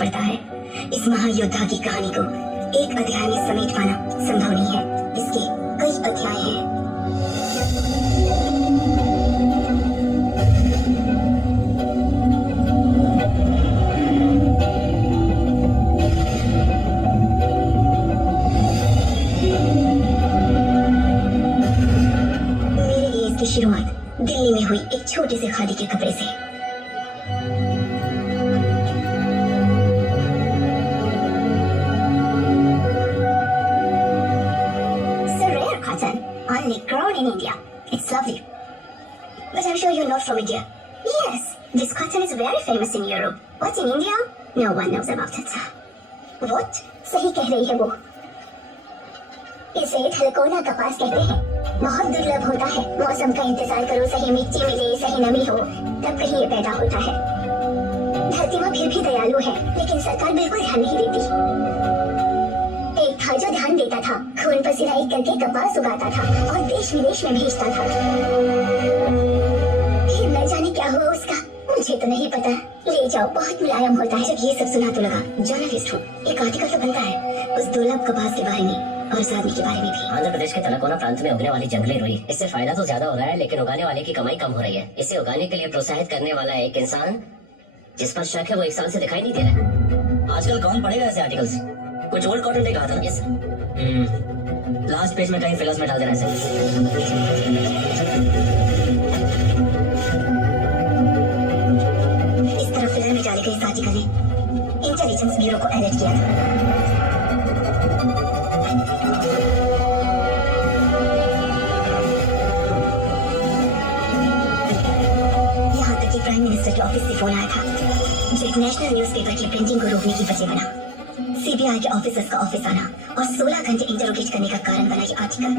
पड़ता है। इस महायोद्धा की कहानी को एक अध्याय में समेट पाना संभव नहीं है। इसके कई अध्याय हैं। मेरे लिए इसकी शुरुआत दिल्ली में हुई एक छोटे से खादी के कपड़े से। Only grown in India. It's lovely. But I'm sure you're not from India. Yes, this cotton is very famous in Europe. But in India, no one knows about it. What? सही कह रही है वो। इसे थलकोना कपास कहते हैं। बहुत दुर्लभ होता है। मौसम का इंतजार करो, सही मिट्टी मिले, सही नमी हो, तब कहीं ये पैदा होता है। धरती माँ फिर भी दयालु है, लेकिन सरकार बिल्कुल ध्यान नहीं देती। एक था जो ध्यान देता था, खून पसीना एक करके कपास उगाता था और देश विदेश में भेजता था। फिर न जाने क्या हुआ उसका, मुझे तो नहीं पता। ले जाओ, बहुत मुलायम होता है। जब ये सब सुना तो लगा जर्नलिस्ट हूँ, एक आर्टिकल तो बनता है उस दुर्लभ कपास के बारे में और उस आदमी के बारे में भी। आंध्र प्रदेश के तलकोना प्रांत में उगने वाली जंगली रुई, इससे फायदा तो ज्यादा हो रहा है, लेकिन उगाने वाले की कमाई कम हो रही है। इसे उगाने के लिए प्रोत्साहित करने वाला एक इंसान जिस पर शक है वो एक साल से दिखाई नहीं दे रहा है। आजकल कौन पढ़ेगा ऐसे आर्टिकल्स? कुछ ओल्ड कॉटन डे कहा था। यस, लास्ट पेज में कहीं फिलर्स में डाल देना है। इस तरह फिलर में डाले गए इस आर्टिकल ने इंटेलिजेंस ब्यूरो को अलर्ट किया था। यहाँ तक कि प्राइम मिनिस्टर के ऑफिस से फोन आया था, जो एक नेशनल न्यूज़पेपर की प्रिंटिंग को रोकने की वजह बना। सीबीआई के ऑफिसर्स का ऑफिस आना और 16 घंटे इंटरोगेट करने का कारण बना ये आर्टिकल।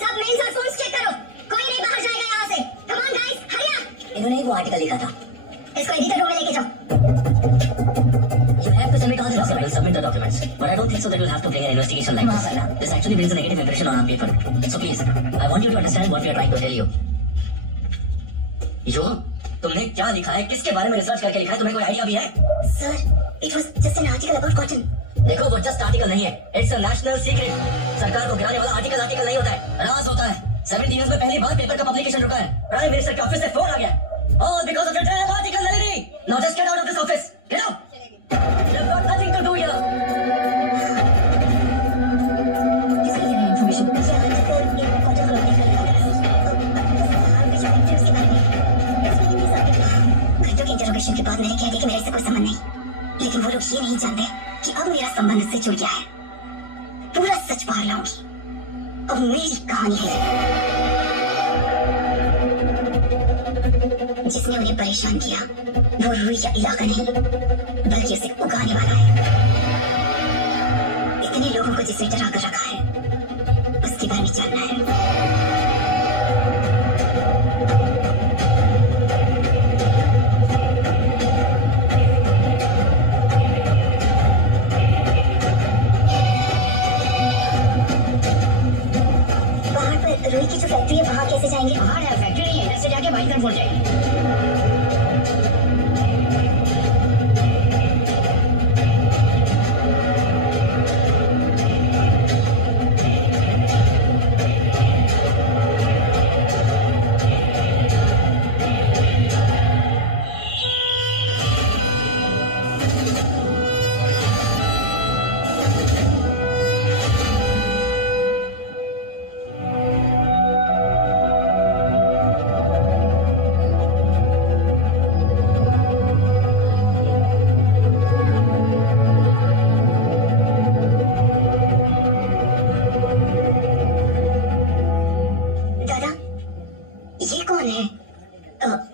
सब मेल्स और फोन्स चेक करो, कोई नहीं बाहर जाएगा यहाँ से। Come on guys, hurry up. इन्होंने ही वो आर्टिकल लिखा था। इसको एडिटर रूम में लेके जाओ। You have to submit all the documents. We'll submit the documents, but I don't think so that you'll have to bring an investigation like this. This actually brings a negative impression on our paper. So please, I want you to understand what we are trying to tell you. यो, तुमने क्या लिखा है, किसके बारे में research करके लिखा है, तुम्हें कोई आइडिया भी है? Sir, it was just an article about cotton. देखो, वो जस्ट आर्टिकल नहीं है, इट्स अ नेशनल सीक्रेट। सरकार को गिराने वाला आर्टिकल नहीं होता है, राज होता है। 70 न्यूज़ में पहली बार पेपर का पब्लिकेशन रुका है। प्राइम मिनिस्टर के ऑफिस से फोन आ गया। All because of your damn article, Nalini. Now just get out of this office. Get out. You've got nothing to do here. किसकी है इन्फॉर्मेशन? ये आर्टिकल एक कॉटन को लेकर लिखा था। घंटों के इंटरोगेशन के बाद मैंने कह दिया कि मेरा इससे कोई संबंध नहीं, लेकिन वो लोग ये नहीं जानते कि अब मेरा संबंध इससे जुड़ गया है। पूरा सच बाहर लाऊंगी। अब मेरी कहानी है। जिसने उन्हें परेशान किया वो रुई या इलाका नहीं, बल्कि उसे उगाने वाला है। इतने लोगों को जिसने डरा कर रखा है, उसके बारे में जानना है। रुई की जो फैक्ट्री है वहाँ कैसे जाएंगे? बाहर है, फैक्ट्री नहीं है, इधर से जाके बाइक तरफ जाएंगे।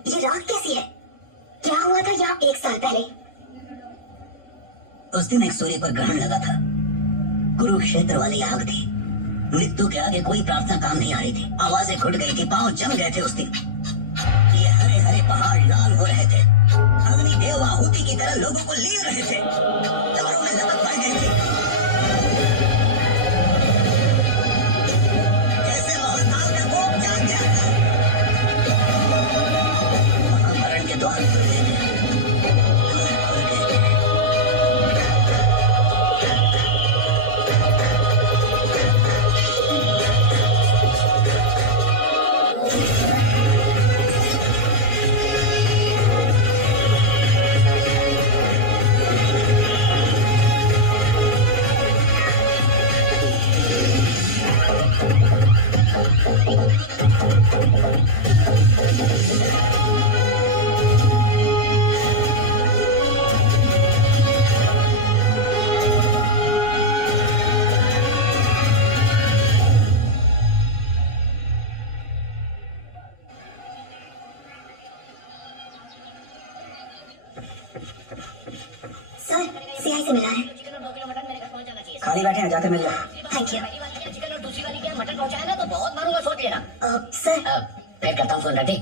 ये राख कैसी है? क्या हुआ था यहाँ 1 साल पहले? उस दिन एक सूर्य पर ग्रहण लगा था। कुरुक्षेत्र वाली आग थी। मृत्यु के आगे कोई प्रार्थना काम नहीं आ रही थी। आवाजें घुट गई थी, पांव जम गए थे उस दिन। ये हरे हरे पहाड़ लाल हो रहे थे। अग्नि देव आहुति की तरह लोगों को लीन रहे थे। चारों में लपट पड़ गई थी। जैसे महाकाल का कोप जाग गया था। महामरण के द्वार खुल गए थे। सीआई से मिला है। खाली बैठे हैं, जाकर मिल लो। Thank you. चिकन और दूसरी वाली क्या मटन पहुंचाया ना तो बहुत मारूंगा, सोच लेना। सर वेट करता हूँ, फोन रख दे।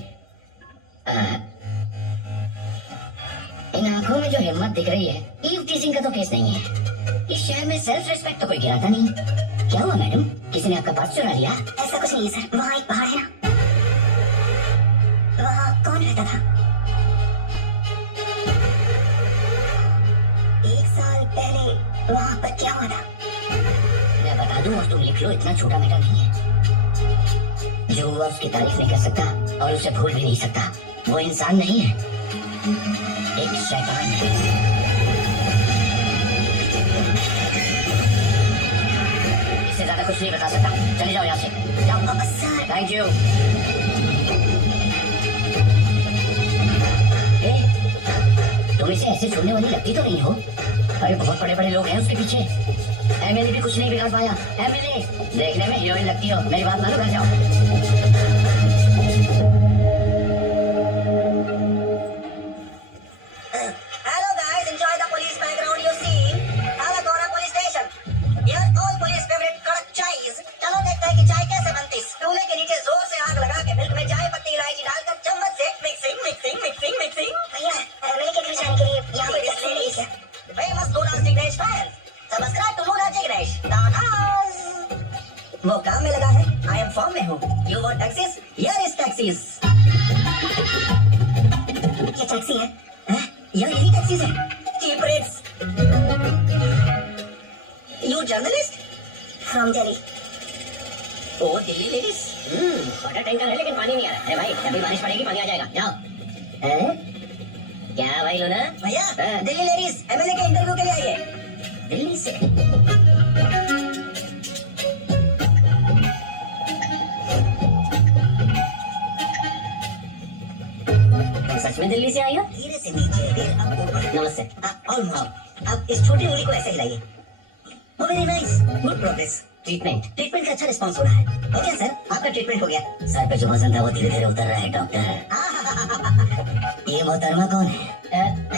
इन आंखों में जो हिम्मत दिख रही है, ईव टीजिंग का तो केस नहीं है। इस शहर में सेल्फ रिस्पेक्ट तो कोई गिराता नहीं। क्या हुआ मैडम, किसी ने आपका पर्स चुरा लिया? ऐसा कुछ नहीं है सर, वहाँ एक पहाड़ है ना, वहाँ कौन रहता था? 1 साल पहले वहाँ पर क्या हुआ था? मैं बता दूं और तुम लिख लो, इतना छोटा मैटर नहीं है। जो हुआ उसकी तारीफ नहीं कर सकता और उसे भूल भी नहीं सकता। वो इंसान नहीं है, एक शैतान है। इससे ज्यादा कुछ नहीं बता सकता। चले जाओ यहाँ से, जाओ। Sir thank you. तुम इसे ऐसे छोड़ने वाली लगती तो नहीं हो? अरे बहुत बड़े बड़े लोग हैं उसके पीछे। एमएलए भी कुछ नहीं बिगाड़ पाया। एमएलए देखने में हीरोइन लगती हो। मेरी बात मानो, घर जाओ। वो काम में लगा है, आई एम फॉर्म में हूँ। You want taxis? Here is taxis. ये टैक्सी है? यार यही टैक्सीज है, cheap rates. You journalist? From Delhi. Oh Delhi ladies. Water tanker है लेकिन पानी नहीं आ रहा। अरे भाई अभी बारिश पड़ेगी, पानी आ जाएगा, जाओ। क्या भाई लोना? भैया दिल्ली लेडीज एमएलए के इंटरव्यू के लिए आई है। दिल्ली से? सच में दिल्ली से आई हो? धीरे से नीचे, फिर अब ऊपर। नमस्ते। अब इस छोटी उंगली को ऐसे हिलाइए। Oh, very nice. Good progress. Treatment का अच्छा रिस्पांस हो रहा है। हो गया सर, आपका ट्रीटमेंट हो गया। सर पे जो वजन था वो धीरे धीरे उतर रहा है डॉक्टर। ये मोहतरमा कौन है?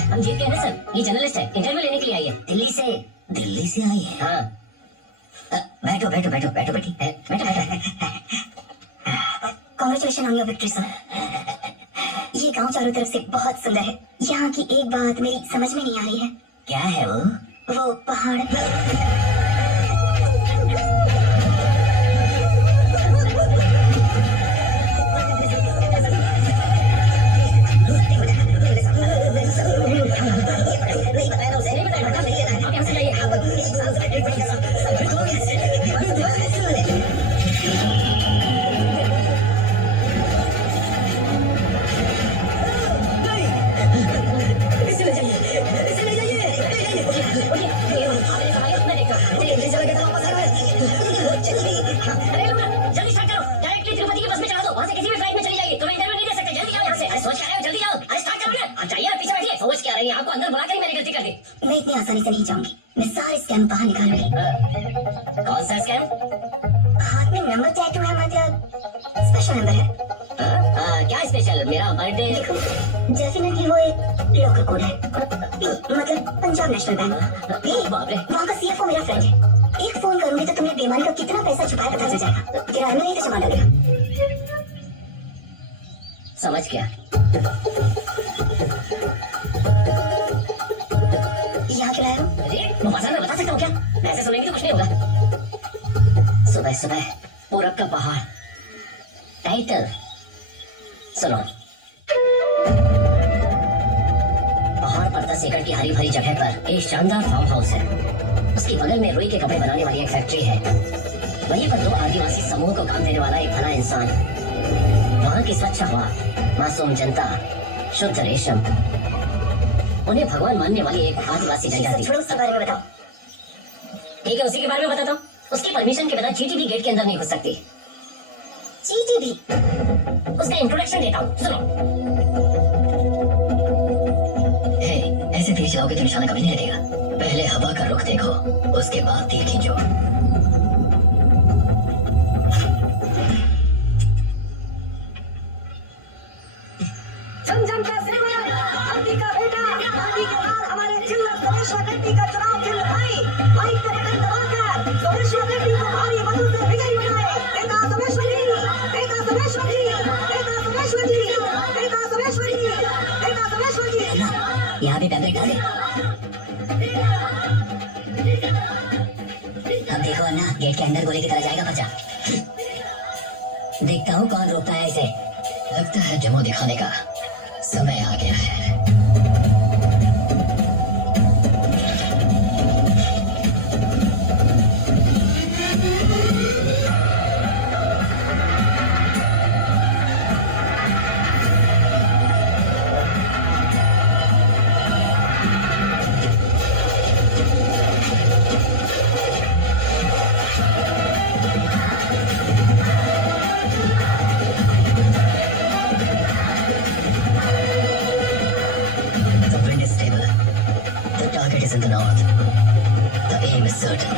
हम जीत गए ना सर, ये जर्नलिस्ट है, इंटरव्यू लेने के लिए आई है। दिल्ली से? दिल्ली से आई है? हाँ। बैठो बैठो बैठो बैठो बेटी, बैठो बैठो। Congratulation on your victory sir. ये गांव चारों तरफ से बहुत सुंदर है। यहाँ की एक बात मेरी समझ में नहीं आ रही है। क्या है वो? वो पहाड़। आपको अंदर बुला कर ही मैंने गलती कर दी। मैं इतनी आसानी से नहीं जाऊंगी। मैं सारे स्कैम बाहर निकालूंगी। कौन सा स्कैम? हाथ में नंबर टैटू है, मतलब स्पेशल नंबर है। क्या स्पेशल? मेरा बर्थडे। देखो डेफिनेटली वो एक लोकल कोड है, मतलब पंजाब नेशनल बैंक। बाप रे। वहाँ का सीएफओ मेरा फ्रेंड है। एक फोन करूंगी तो तुम्हें बेईमानी का कितना पैसा छुपाया पता चल जाएगा। किराए में नहीं तो जमा लगेगा। समझ गया। यहाँ क्यों लाए हो? अरे बाजार में बता सकता हूँ क्या? ऐसे सुनेंगे तो कुछ नहीं होगा। सुबह सुबह पूरब का पहाड़। टाइटल सुनो। पहाड़ पर 10 एकड़ की हरी भरी जगह पर एक शानदार फार्म हाउस है। उसके बगल में रुई के कपड़े बनाने वाली एक फैक्ट्री है। वहीं पर 2 आदिवासी समूह को काम देने वाला एक भला इंसान। वहाँ की स्वच्छ हवा, मासूम जनता, शुद्ध रेशम, उन्हें भगवान मानने वाली एक आदिवासी जनजाति। छोड़ो, उसके बारे में बताओ। ठीक है, उसी के बारे में बताता हूँ। उसकी परमिशन के बिना चीटी भी गेट के अंदर नहीं घुस सकती। चीटी भी? उसका इंट्रोडक्शन देता हूँ, सुनो। ऐसे तेज जाओगे तो निशाना कभी नहीं लगेगा। पहले हवा का रुख देखो, उसके बाद तीर खींचो। झमझम का सिनेमा, आंधी का बेटा, आंधी के बाद हमारे जिला प्रवेश म्युनिसिपैलिटी का चुनाव खेल भाई माइक का बटन दबाकर सोमेश्वर रेड्डी को भारी मतों से विजयी बनाए। नेता सोमेश्वर जी, नेता सोमेश्वर जी, नेता सोमेश्वर जी, नेता सोमेश्वर जी, नेता सोमेश्वर जी। यहाँ भी पैम्पलेट डाले। अब देखो अन्ना, गेट के अंदर गोले की तरह जाएगा बच्चा। देखता हूँ कौन रोकता है इसे। लगता है डेमो दिखाने का समय आ गया है। In the north, the aim is certain.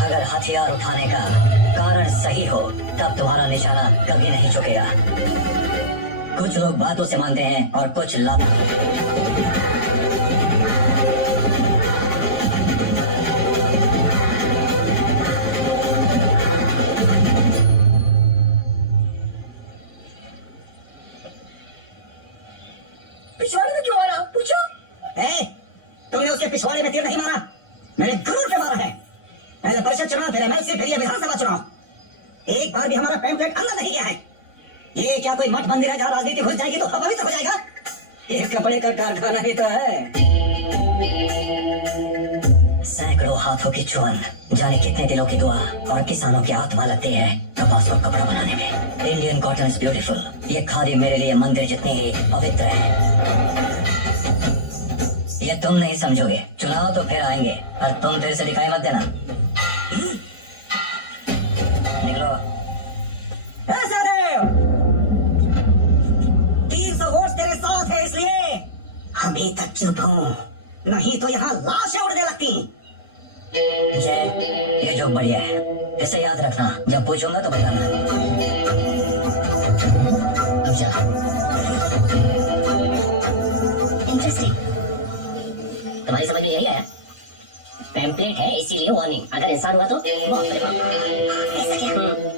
अगर हथियार उठाने का कारण सही हो, तब तुम्हारा निशाना कभी नहीं झुकेगा। कुछ लोग बातों से मानते हैं और कुछ लाभ। पिछवाड़े में क्यों आ रहा? पूछो। तुमने उसके पिछवाड़े में तीर नहीं मारा, मेरे गुरूर पे मारा है। पहले परिषद चुनाव, फिर एमएलसी, फिर ये विधानसभा चुनाव। एक बार भी हमारा पैम्पलेट अंदर नहीं गया है। ये क्या कोई मठ मंदिर है जहाँ राजनीति घुस जाएगी तो अपवित्र हो जाएगा? ये कपड़े का कारखाना ही तो है। सैकड़ों हाथों की चुवन, जाने कितने दिलों की दुआ और किसानों की आत्मा लगती है कपास को कपड़ा बनाने में। Indian cotton is beautiful. ये खादी मेरे लिए मंदिर जितनी ही पवित्र है। ये तुम नहीं समझोगे। चुनाव तो फिर आएंगे और तुम फिर से दिखाई मत देना। निकलो। 300 वोट तेरे साथ है, इसलिए अभी तक चुप हूँ, नहीं तो यहाँ लाशें उड़ने लगती। जय, ये जो बढ़िया है, इसे याद रखना। जब पूछूंगा तो बताना। अब जा। इंटरेस्टिंग। तुम्हारी समझ में यही आया? पैम्पलेट है इसीलिए वार्निंग। अगर इंसान हुआ तो बाप रे बाप। ऐसा क्या?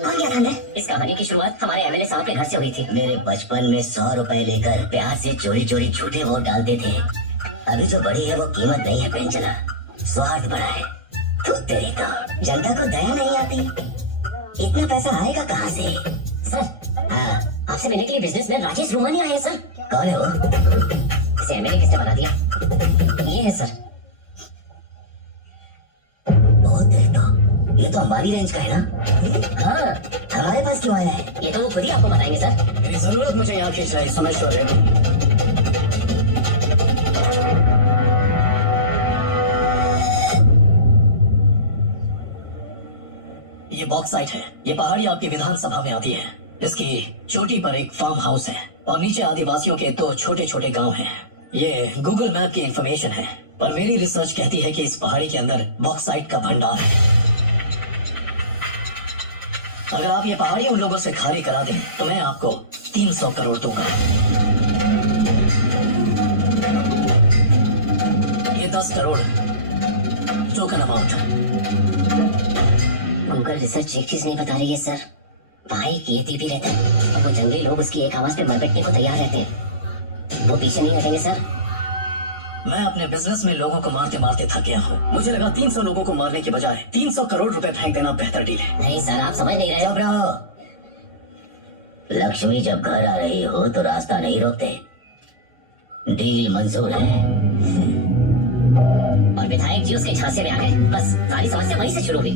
और क्या था? इस कहानी की शुरुआत हमारे एमएलए साहब के घर से हुई थी। मेरे बचपन में 100 रुपए लेकर प्यार से चोरी चोरी झूठे वोट डालते थे। अभी जो बड़ी है वो कीमत नहीं है पेंचना, स्वार्थ बड़ा है। तू तेरी तो जनता को दया नहीं आती। इतना पैसा आएगा कहाँ से? सर, हाँ, आपसे मिलने के लिए बिजनेसमैन राजेश रूमानी आए हैं सर। कौन है वो? इसे एमएलए किसने बना दिया? ये है सर। ये तो हमारी रेंज का है ना? हाँ, हमारे पास क्यों आया है? ये तो वो खुद ही आपको बताएंगे सर। मेरी जरूरत मुझे यहाँ खींच रही, समझ तो रहे हो। ये बॉक्साइट है। ये पहाड़ी आपकी विधानसभा में आती है। इसकी चोटी पर एक फार्म हाउस है और नीचे आदिवासियों के 2 छोटे छोटे गांव हैं। ये गूगल मैप की इंफॉर्मेशन है, पर मेरी रिसर्च कहती है कि इस पहाड़ी के अंदर बॉक्साइट का भंडार है। अगर आप ये पहाड़ी उन लोगों से खाली करा दें तो मैं आपको 300 करोड़ दूंगा। ये 10 crore token amount. Google research एक चीज नहीं बता रही है सर। भाई ये भी रहता है और वो जंगली लोग उसकी एक आवाज पे मर बैठने को तैयार रहते हैं। वो पीछे नहीं हटेंगे सर। मैं अपने बिजनेस में लोगों को मारते मारते थक गया हूँ। मुझे लगा 300 लोगों को मारने के बजाय 300 करोड़ रुपए फेंक देना बेहतर डील है। नहीं सर, आप समझ नहीं रहे। चुप रहो। लक्ष्मी जब घर आ रही हो तो रास्ता नहीं रोकते। डील मंजूर है। और विधायक जी उसके झांसे में आ गए। बस सारी समस्या वहीं से शुरू हुई।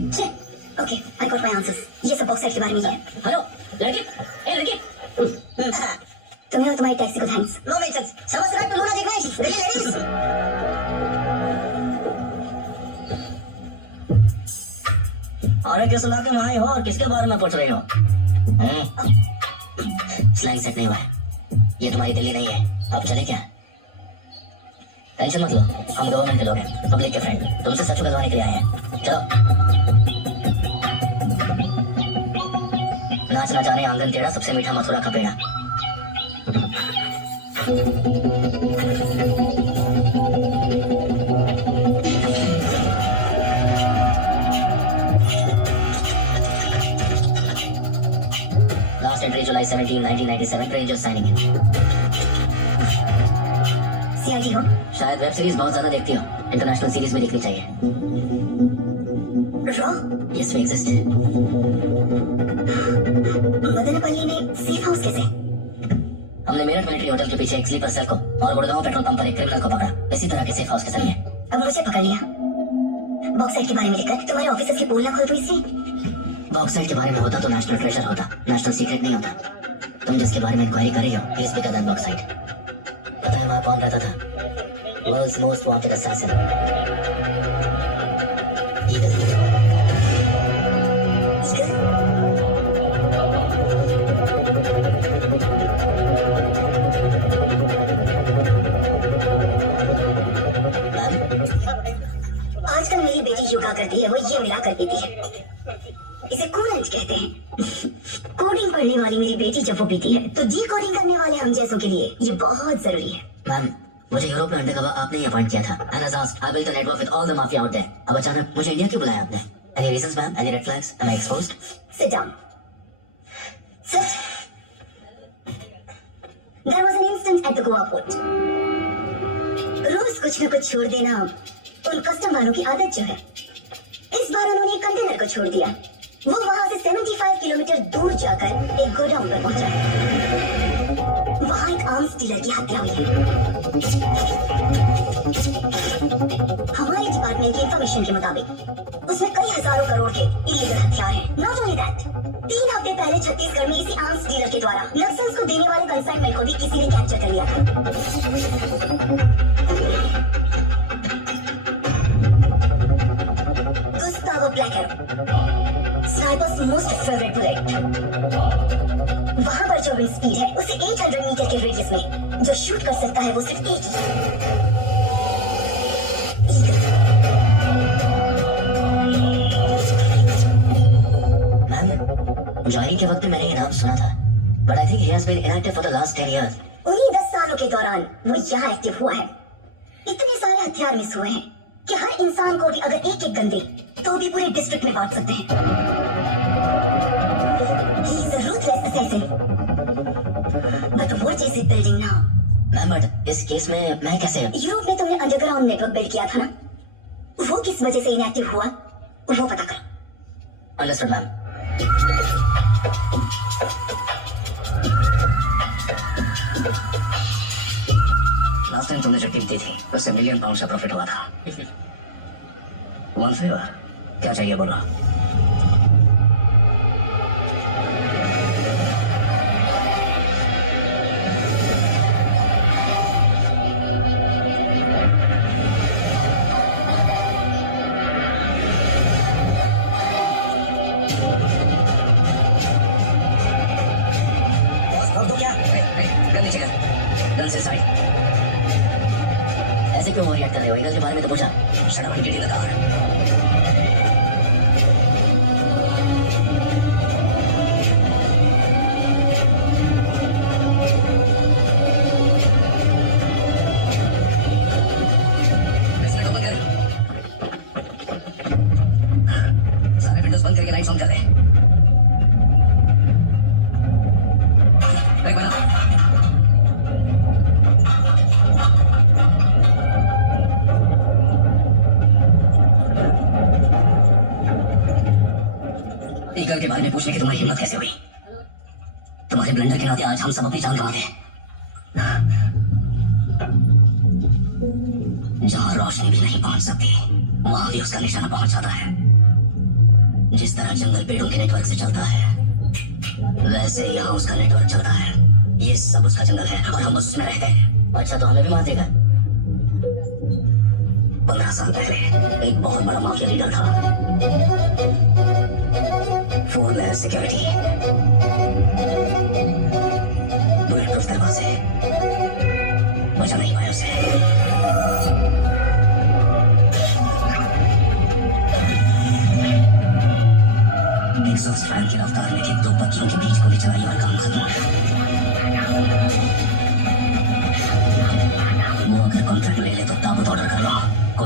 Okay, I got my answers. ये सब बॉक्साइट के बारे में ही है। हेलो लड़की, ए लड़की। तुम्हें और तुम्हारी टैक्सी को thanks. No mentions. Subscribe to लूना दिग्नेश। Really ladies. और किस इलाके में आए हो और किसके बारे में पूछ रहे हो? स्लाइड सेट नहीं हुआ है। ये तुम्हारी दिल्ली नहीं है। अब चले क्या? टेंशन मत लो, हम गवर्नमेंट के लोग हैं, पब्लिक के फ्रेंड, तुमसे सच उगलवाने के लिए आए हैं। चलो। नाचना जाने आंगन टेढ़ा, सबसे मीठा मथुरा का पेड़ा। Last entry July 17, 1997. Train just signing in. CID हो? शायद वेब सीरीज बहुत ज्यादा देखती हो, इंटरनेशनल सीरीज भी देखनी चाहिए। Raw? Yes, we exist. Madanapalle में सेफ हाउस कैसे? हमने मेरठ मिलिट्री होटल के पीछे एक स्लीपर सेल को और गुड़गांव पेट्रोल पंप पर एक क्रिमिनल को पकड़ा। इसी तरह के सेफ हाउस के जरिए। अब मुझे पकड़ लिया। बॉक्साइट के बारे में लिखकर तुम्हारे ऑफिसर्स की पोल ना खोल तो इसलिए। बॉक्साइट के बारे में होता तो नेशनल ट्रेजर होता, नेशनल सीक्रेट नहीं होता। तुम जिसके बारे में इंक्वायरी कर रही हो, he is bigger than bauxite. पता है वहाँ कौन रहता था? World's most wanted assassin, eagle. आजकल मेरी बेटी योगा करती है, वो ये मिला कर पीती है, इसे कूलेंट कहते हैं। कोडिंग पढ़ने वाली मेरी बेटी जब वो पीती है तो डी कोडिंग करने वाले हम जैसों के लिए ये बहुत जरूरी है। मैम, मुझे यूरोप में अंडरकवर आपने ही अपॉइंट किया था। And as asked, I built a network with all the mafia out there. अब अचानक मुझे इंडिया क्यों बुलाया आपने? Any reasons, ma'am? Any red flags? Am I exposed? Sit down. Sit. There was an incident at the Goa port. रोज कुछ न कुछ छोड़ देना उन कस्टम वालों की आदत जो है। इस बार उन्होंने एक कंटेनर को छोड़ दिया। वो वहां से 75 किलोमीटर दूर जाकर एक गोडाउन पर पहुंचा है। वहां एक आर्म्स डीलर की हत्या हुई है। हमारे डिपार्टमेंट की इंफॉर्मेशन के मुताबिक उसमें कई हजारों करोड़ के इलीगल हथियार हैं। नॉट ओनली दैट, 3 हफ्ते पहले छत्तीसगढ़ में इसी आर्म्स डीलर के द्वारा नक्सल्स को देने वाले कंसाइनमेंट को भी किसी ने कैप्चर कर लिया था। Gustavo Blacker, snipers most favourite bullet. वहां पर जो विंड स्पीड है उसे 800 मीटर के रेडियस में जो शूट कर सकता है वो सिर्फ एक ही। मैम, ज्वाइनिंग के वक्त मैंने ये नाम सुना था, but I think he has been inactive for the last 10 years. उन्हीं 10 सालों के दौरान वो यहाँ एक्टिव हुआ है। इतने सारे हथियार मिस हुए हैं कि हर इंसान को भी अगर एक एक गन दे तो भी पूरे डिस्ट्रिक्ट में बांट सकते हैं। He is a ruthless assassin. But what is he building now? Ma'am, but इस केस में मैं कैसे? यूरोप में तुमने अंडरग्राउंड नेटवर्क बिल्ड किया था ना, वो किस वजह से इनएक्टिव हुआ वो पता करो। Understood ma'am. लास्ट टाइम तुमने जो टिप दी थी उससे £1 मिलियन का प्रॉफिट हुआ था। वन फेवर, क्या चाहिए बोलो। ऐसे क्यों रिएक्ट कर रहे हो? ईगल के बारे में तो पूछा। Shut up and get in the car. सारे विंडोज बंद करके लाइट्स ऑन कर दे। ब्रेक बना। ईगल के बारे में पूछने की तुम्हारी हिम्मत कैसे हुई? तुम्हारे ब्लेंडर के नाते आज हम सब अपनी जान गंवाते हैं। जहां रोशनी भी नहीं पहुंच सकती वहां भी उसका निशाना पहुंच जाता है। जिस तरह जंगल पेड़ों के नेटवर्क से चलता है वैसे यहाँ उसका नेटवर्क चलता है। ये सब उसका जंगल है और हम उसमें रहते हैं। अच्छा, तो हमें भी मार देगा? 15 साल पहले एक बहुत बड़ा माफिया लीडर था। 4 लेयर सिक्योरिटी, बुलेट प्रूफ दरवाजे, बचा नहीं पाया उसे।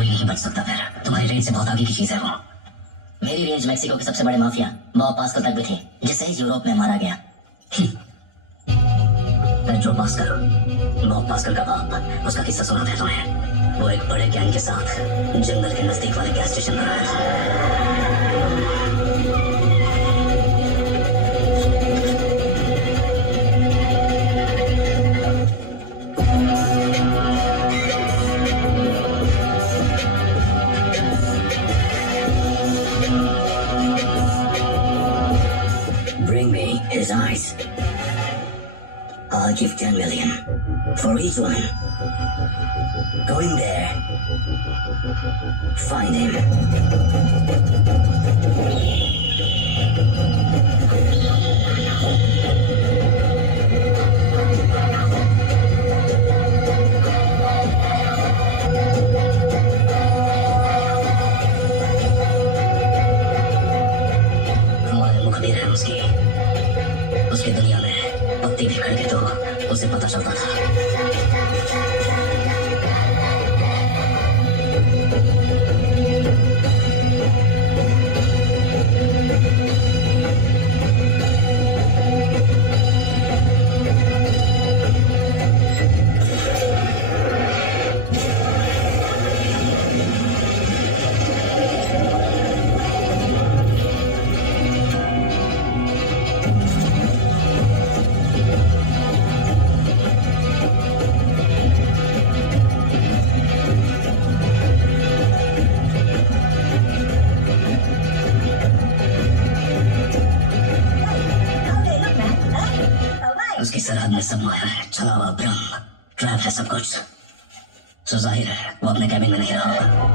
कोई नहीं बच सकता फिर। तुम्हारी रेंज से बहुत आगे की चीज है वो। मेरी रेंज मेक्सिको के सबसे बड़े माफिया बॉब पास्कल तक भी थी, जिसे यूरोप में मारा गया। पेट्रो पास्कल, बॉब पास्कल का बाप, उसका किस्सा सुना था तुम्हें? वो एक बड़े गैंग के साथ जंगल के नजदीक वाले गैस स्टेशन पर आया था। Bring me his eyes. I'll give 10 million for each one. Go in there. Find him. हमारे मुखबिर है उसकी दुनिया में पत्ती भी खड़के तो उसे पता चलता था। उसकी सरहद में सब माया है, छलावा, ब्रह्म, ट्रैप है सब कुछ। तो जाहिर है वो अपने कैबिन में नहीं रहा होगा।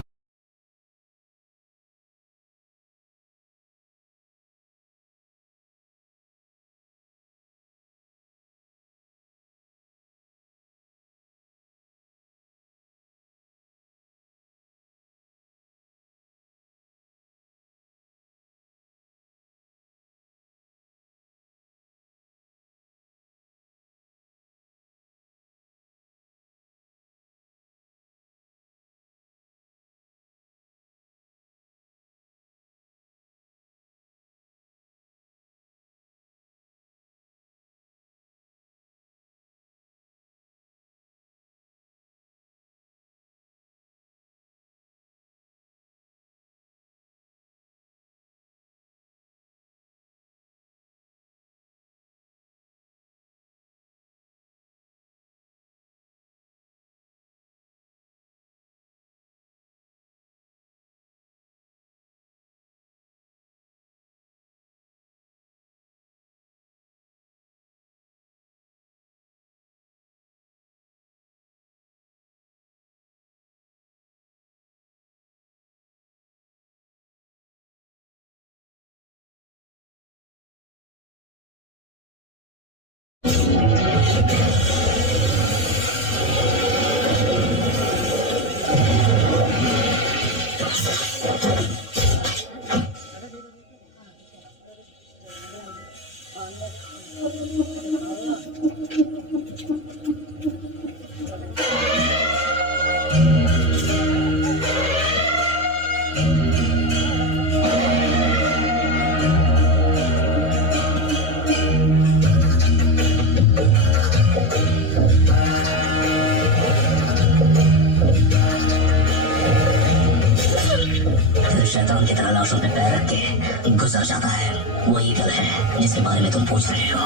शैतान की तरह लाशों पे पैर रख के गुजर जाता है। वो ईगल है जिसके बारे में तुम पूछ रहे हो।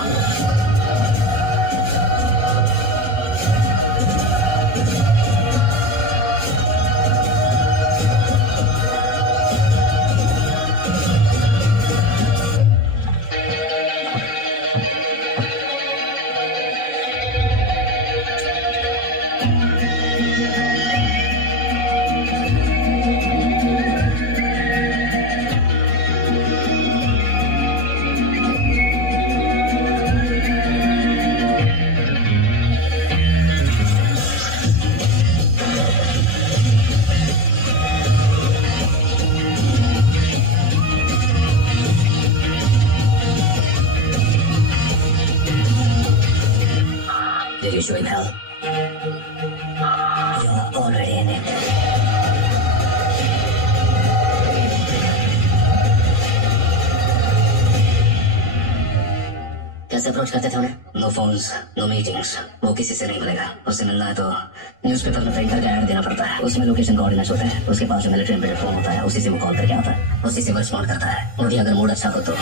Did you show him hell? You're already in it. Approach करते थे उन्हें? नो फोन्स, नो मीटिंग्स, वो किसी से नहीं मिलेगा। उससे मिलना है तो न्यूज़पेपर में प्रिंट करके ऐड देना पड़ता है, उसमें लोकेशन कोऑर्डिनेट्स होते हैं, उसके पास जो मिलिट्री एम्बेडेड फोन होता है उसी से वो कॉल करके आता है, उसी से वो रिस्पॉन्ड करता है। और अगर मूड अच्छा हो तो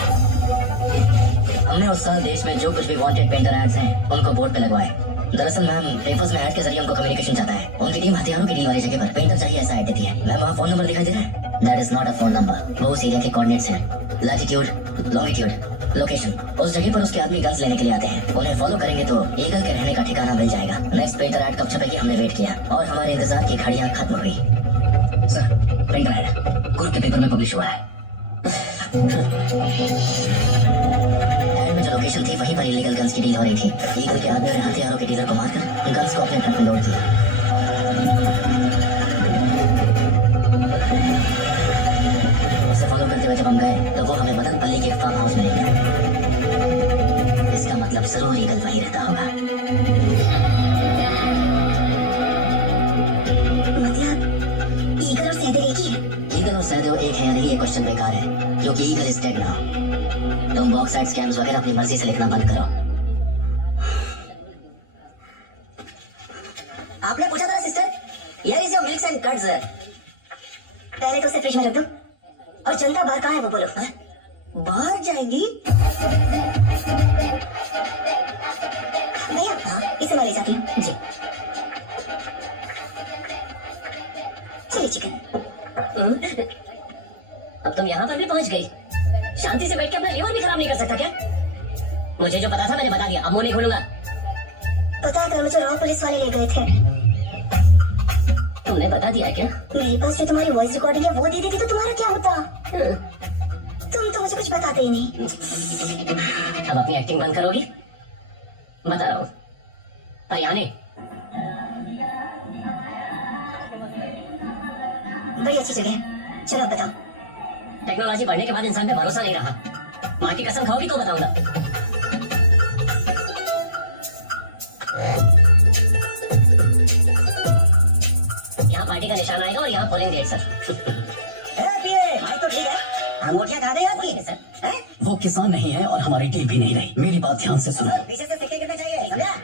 हमने उस साल देश में जो कुछ भी वांटेड पेंटर एड्स हैं उनको बोर्ड पे लगवाए। दरअसल मैम पेपर्स में ऐड के जरिए उनको कम्युनिकेशन चाहता है। उनकी टीम हथियारों की डील वाली जगह पर पेंटर चाहिए ऐसा ऐड देती है। मैम वहाँ फोन नंबर दिखाई दे रहा है? That is not a phone number, वो उस एरिया के कोऑर्डिनेट्स हैं, लैटिट्यूड, लॉन्गिट्यूड, लोकेशन। उस जगह पर उसके आदमी गन्स लेने के लिए आते हैं। उन्हें फॉलो करेंगे तो ईगल के रहने का ठिकाना मिल जाएगा। नेक्स्ट पेंटर ऐड कब छपेगी हमने वेट किया और हमारे इंतजार की घड़ियां खत्म हुई। सर पेंटर ऐड कुर्क के पेपर में पब्लिश हुआ है। ऐड में जो लोकेशन थी वहीं पर इलीगल गन्स की डील हो रही थी। ईगल के आदमी ने हथियारों के डीलर को मारकर गन्स को अपने ट्रक में लोड किया। उसे फॉलो करते हुए जब हम गए तो वो हमें मदनपल्ली के फार्म हाउस में ले गया। इसका मतलब जरूर ईगल वहीं रहता होगा। मतलब ईगल और सहदेव एक ही है? ईगल और सहदेव एक है या नहीं ये क्वेश्चन बेकार है, क्योंकि ईगल इज डेड नाउ। तुम बॉक्साइड स्कैम्स वगैरह अपनी मर्जी से लिखना बंद करो। आपने पूछा था sister, here is your milk and curds. पहले तो उसे फ्रिज में रख दो। और जनता बाहर कहाँ है वो बोलो? बाहर जाएंगी? भैया हाँ, इसे मैं ले जाती हूँ जी। Chilli chicken. अब तुम यहाँ पर भी पहुँच गई। शांति से बैठ के अपना लीवर भी खराब नहीं कर सकता क्या? मुझे जो पता था मैंने बता दिया, अब मुंह नहीं खोलूंगा। पता कर मुझे रॉ पुलिस वाले ले गए थे। तुमने बता दिया क्या? मेरे पास जो तुम्हारी वॉइस रिकॉर्डिंग है वो दे देती तो तुम्हारा क्या होता? तुम तो मुझे कुछ बताते ही नहीं। अब अपनी एक्टिंग बंद करोगी? बता रहा हूँ। परियाने बड़ी अच्छी जगह है, चलो अब बताओ। टेक्नोलॉजी बढ़ने के बाद इंसान पे भरोसा नहीं रहा। माँ की कसम खाओगी तो बताऊंगा। यहाँ पार्टी का निशान आएगा और यहाँ पोलिंग डेट सर। माइक तो ठीक है, अंगूठियां कहाँ गई आपकी? सर वो किसान नहीं है और हमारी डील भी नहीं रही। मेरी बात ध्यान से सुनो। पीछे से सिक्के गिरने चाहिए, समझा?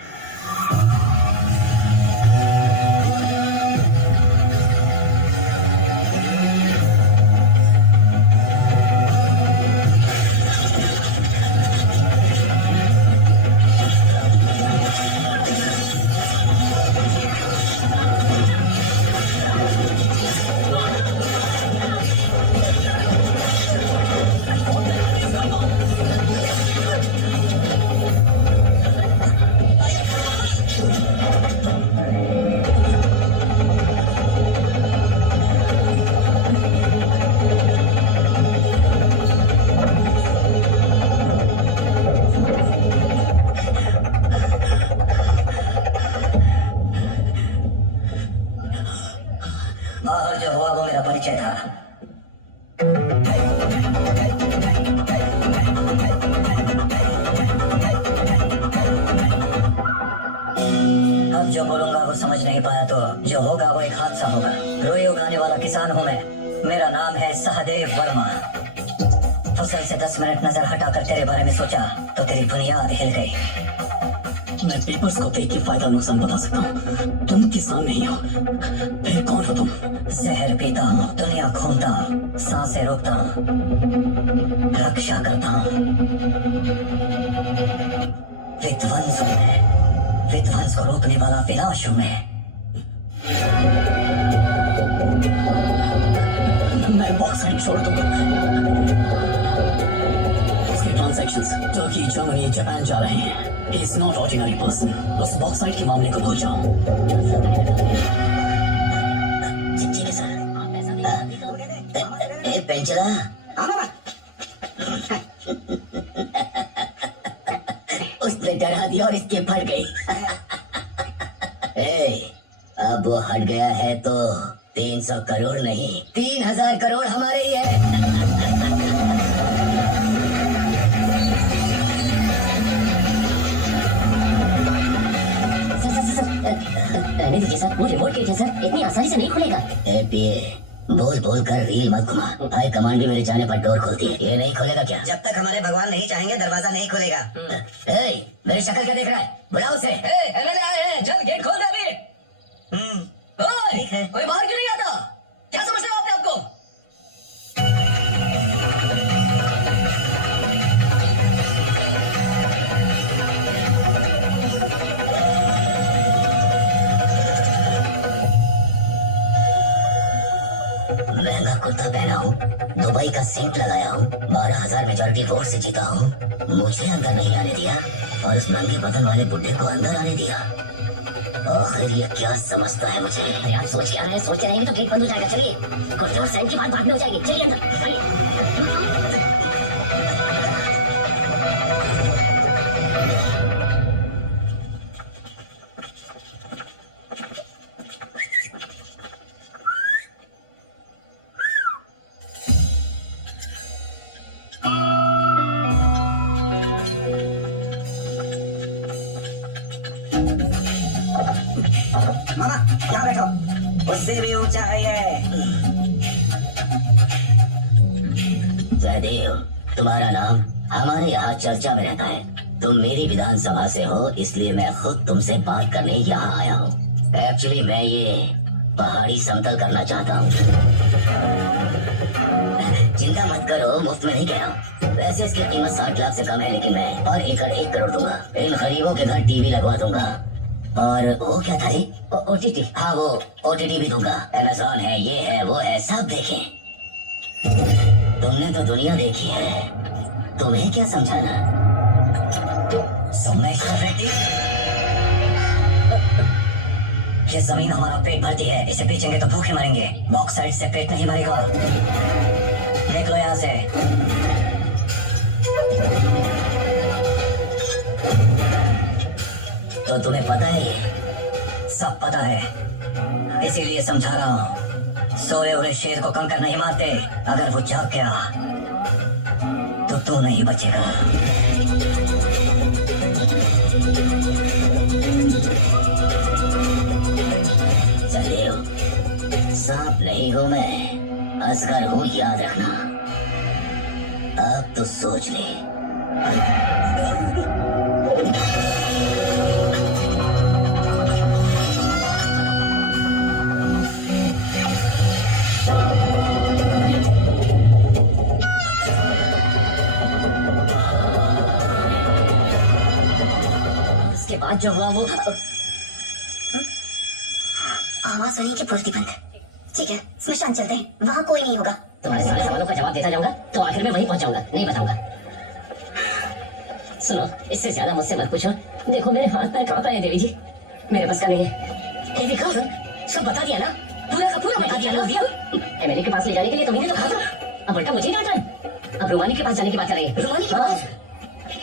बाहर जो हुआ वो मेरा परिचय था। अब जो बोलूंगा वो समझ नहीं पाया तो जो होगा वो एक हादसा होगा। रोई उगाने वाला किसान हूँ मैं। मेरा नाम है सहदेव वर्मा। फसल से 10 मिनट नजर हटाकर तेरे बारे में सोचा तो तेरी बुनियाद हिल गई। मैं पेपर्स को देख के फायदा नुकसान बता सकता हूँ। तुम किसान नहीं हो, फिर कौन हो तुम? जहर पीता हूँ, दुनिया घूमता हूँ, सांसें रोकता हूँ, रक्षा करता हूँ। विध्वंस हूँ मैं, विध्वंस को रोकने वाला विनाश हूँ मैं बॉक्साइड छोड़ दूंगा। उसके ट्रांजैक्शंस टर्की, जर्मनी, जापान जा रहे हैं। He is not ordinary person. उस बॉक्साइड के मामले को भूल जाओ। ठीक है सर। पेंचरा उसने डरा दिया और इसके फट गई। अब वो हट गया है तो 300 करोड़ नहीं 3000 करोड़ हमारे ही है। रहने दीजिए सर, वो रिमोट गेट है सर, इतनी आसानी से नहीं खुलेगा। बोल बोल कर रील मत घुमा। हाई कमांड भी मेरे जाने पर डोर खोलती है। ये नहीं खोलेगा क्या? जब तक हमारे भगवान नहीं चाहेंगे दरवाजा नहीं खुलेगा। मेरी शक्ल क्या देख रहा है? बुलाओ उसे। एमएलए आए हैं, जल्द गेट खोल दे अभी। ठीक है। कोई बाहर क्यों नहीं आता? क्या समझते हो अपने आप को? महंगा कुर्ता पहना हूँ, दुबई का सेंट लगाया हूँ, 12,000 मेजॉरिटी वोट से जीता हूँ, मुझे अंदर नहीं आने दिया और उस नंगे बदन वाले बुड्ढे को अंदर आने दिया। आखिर ये क्या समझता है मुझे? अरे आप सोच क्या रहे हैं? सोचते रहेंगे तो गेट बंद हो जाएगा। चलिए, कुर्ते और सैंड की बात बाद में हो जाएगी। चलिए अंदर। मामा यहाँ बैठो, उससे भी ऊंचा है ये। जयदेव, तुम्हारा नाम हमारे यहाँ चर्चा में रहता है। तुम मेरी विधानसभा से हो, इसलिए मैं खुद तुमसे बात करने यहाँ आया हूँ। एक्चुअली मैं ये पहाड़ी समतल करना चाहता हूँ। चिंता मत करो, मुफ्त में नहीं कह रहा हूँ। वैसे इसकी कीमत 60 लाख से कम है, लेकिन मैं पर एकड़ 1 करोड़ दूंगा। इन गरीबों के घर टीवी लगवा दूंगा। और वो क्या था जी? OTT। हाँ, वो OTT भी दूंगा। Amazon है, ये है, वो है, सब देखें। तुमने तो दुनिया देखी है, तुम्हें क्या समझाना? सोमेश्वर रेड्डी, ये जमीन हमारा पेट भरती है, इसे बेचेंगे तो भूखे मरेंगे। बॉक्साइट से पेट नहीं भरेगा। निकलो यहाँ से। तो तुम्हें पता है ये? सब पता है, इसीलिए समझा रहा हूँ। सोए हुए शेर को कंकर नहीं मारते। अगर वो जाग गया तो तू नहीं बचेगा। जयदेव, सांप नहीं हूँ मैं, असगर हूँ, याद रखना। अब तो सोच ले। उसके बाद जो हुआ वो आवाज सुनी कि पूर्ति बंद। ठीक है, स्मशान चलते हैं, वहाँ कोई नहीं होगा। तुम्हारे सारे सवालों का जवाब देता जाऊंगा तो आखिर में वहीं पहुंचाऊंगा, नहीं बताऊंगा। सुनो, इससे ज्यादा मुझसे मत पूछो। देखो मेरे हाथ पैर कांप रहे हैं देवी जी, मेरे बस का नहीं है। ये देखो, सब बता दिया ना, पूरा का पूरा बता दिया ना। एमएलए के पास ले जाने के लिए तुम्हें तो कहा था, अब उल्टा मुझे डांट रहा है। अब रूमानी के पास जाने की बात कर रही है। रूमानी के पास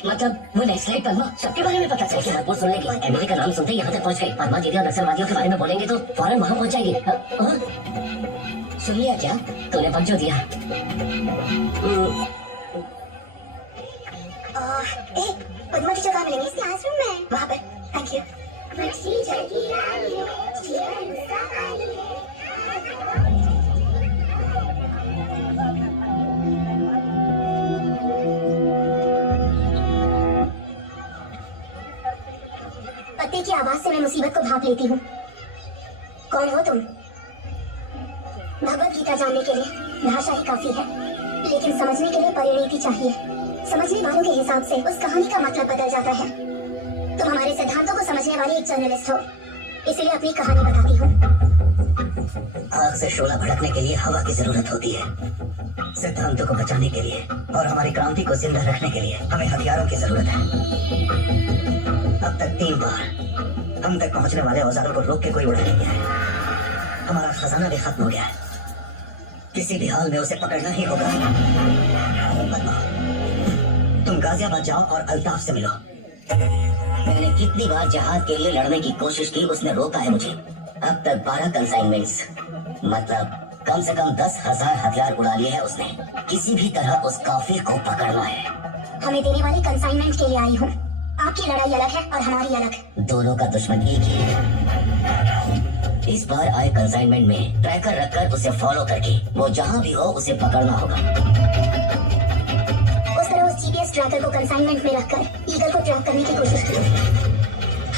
मतलब वो नेक्स्ट स्लाइड पर ना सबके बारे में पता चल गया। रिपोर्ट सुनने की एमएलए का नाम सुनते ही यहाँ तक पहुँच गई। परमा दीदी और नक्सलवादियों के बारे में बोलेंगे तो फौरन वहाँ पहुँच जाएगी। सुन लिया क्या तूने? पक जो दिया। पद्मा की जगह मिलेंगे इस क्लासरूम में, वहाँ पर। Thank you. पत्ते की आवाज से मैं मुसीबत को भाप लेती हूँ। कौन हो तुम? भगवत गीता जानने के लिए भाषा ही काफी है, लेकिन समझने के लिए परिणति चाहिए। समझने वालों के हिसाब से उस कहानी का मतलब बदल जाता है। तुम हमारे सिद्धांतों को समझने वाली एक जर्नलिस्ट हो, इसलिए अपनी कहानी बताती हूँ। आग से शोला भड़कने के लिए हवा की जरूरत होती है, सिद्धांतों को बचाने के लिए और हमारी क्रांति को जिंदा रखने के लिए हमें हथियारों की जरूरत है। अब तक 3 बार हम तक पहुंचने वाले औजारों को रोक के कोई उड़ा नहीं गया है। हमारा खजाना भी खत्म हो गया है, किसी भी हाल में उसे पकड़ना ही होगा। पद्मा, तुम गाजियाबाद जाओ और अल्ताफ से मिलो। मैंने कितनी बार जहाज के लिए लड़ने की कोशिश की, उसने रोका है मुझे। अब तक 12 कंसाइनमेंट्स, मतलब कम से कम 10,000 हथियार उड़ा लिए हैं उसने। किसी भी तरह उस काफिर को पकड़ना है। हमें देने वाले कंसाइनमेंट के लिए आई हूँ। आपकी लड़ाई अलग है और हमारी अलग। दोनों का दुश्मन एक ही है। इस बार आए कंसाइनमेंट में ट्रैकर रखकर उसे फॉलो करके वो जहाँ भी हो उसे पकड़ना होगा। उस तरह उस जीपीएस ट्रैकर को कंसाइनमेंट में रखकर ईगल को ट्रैक करने की कोशिश की।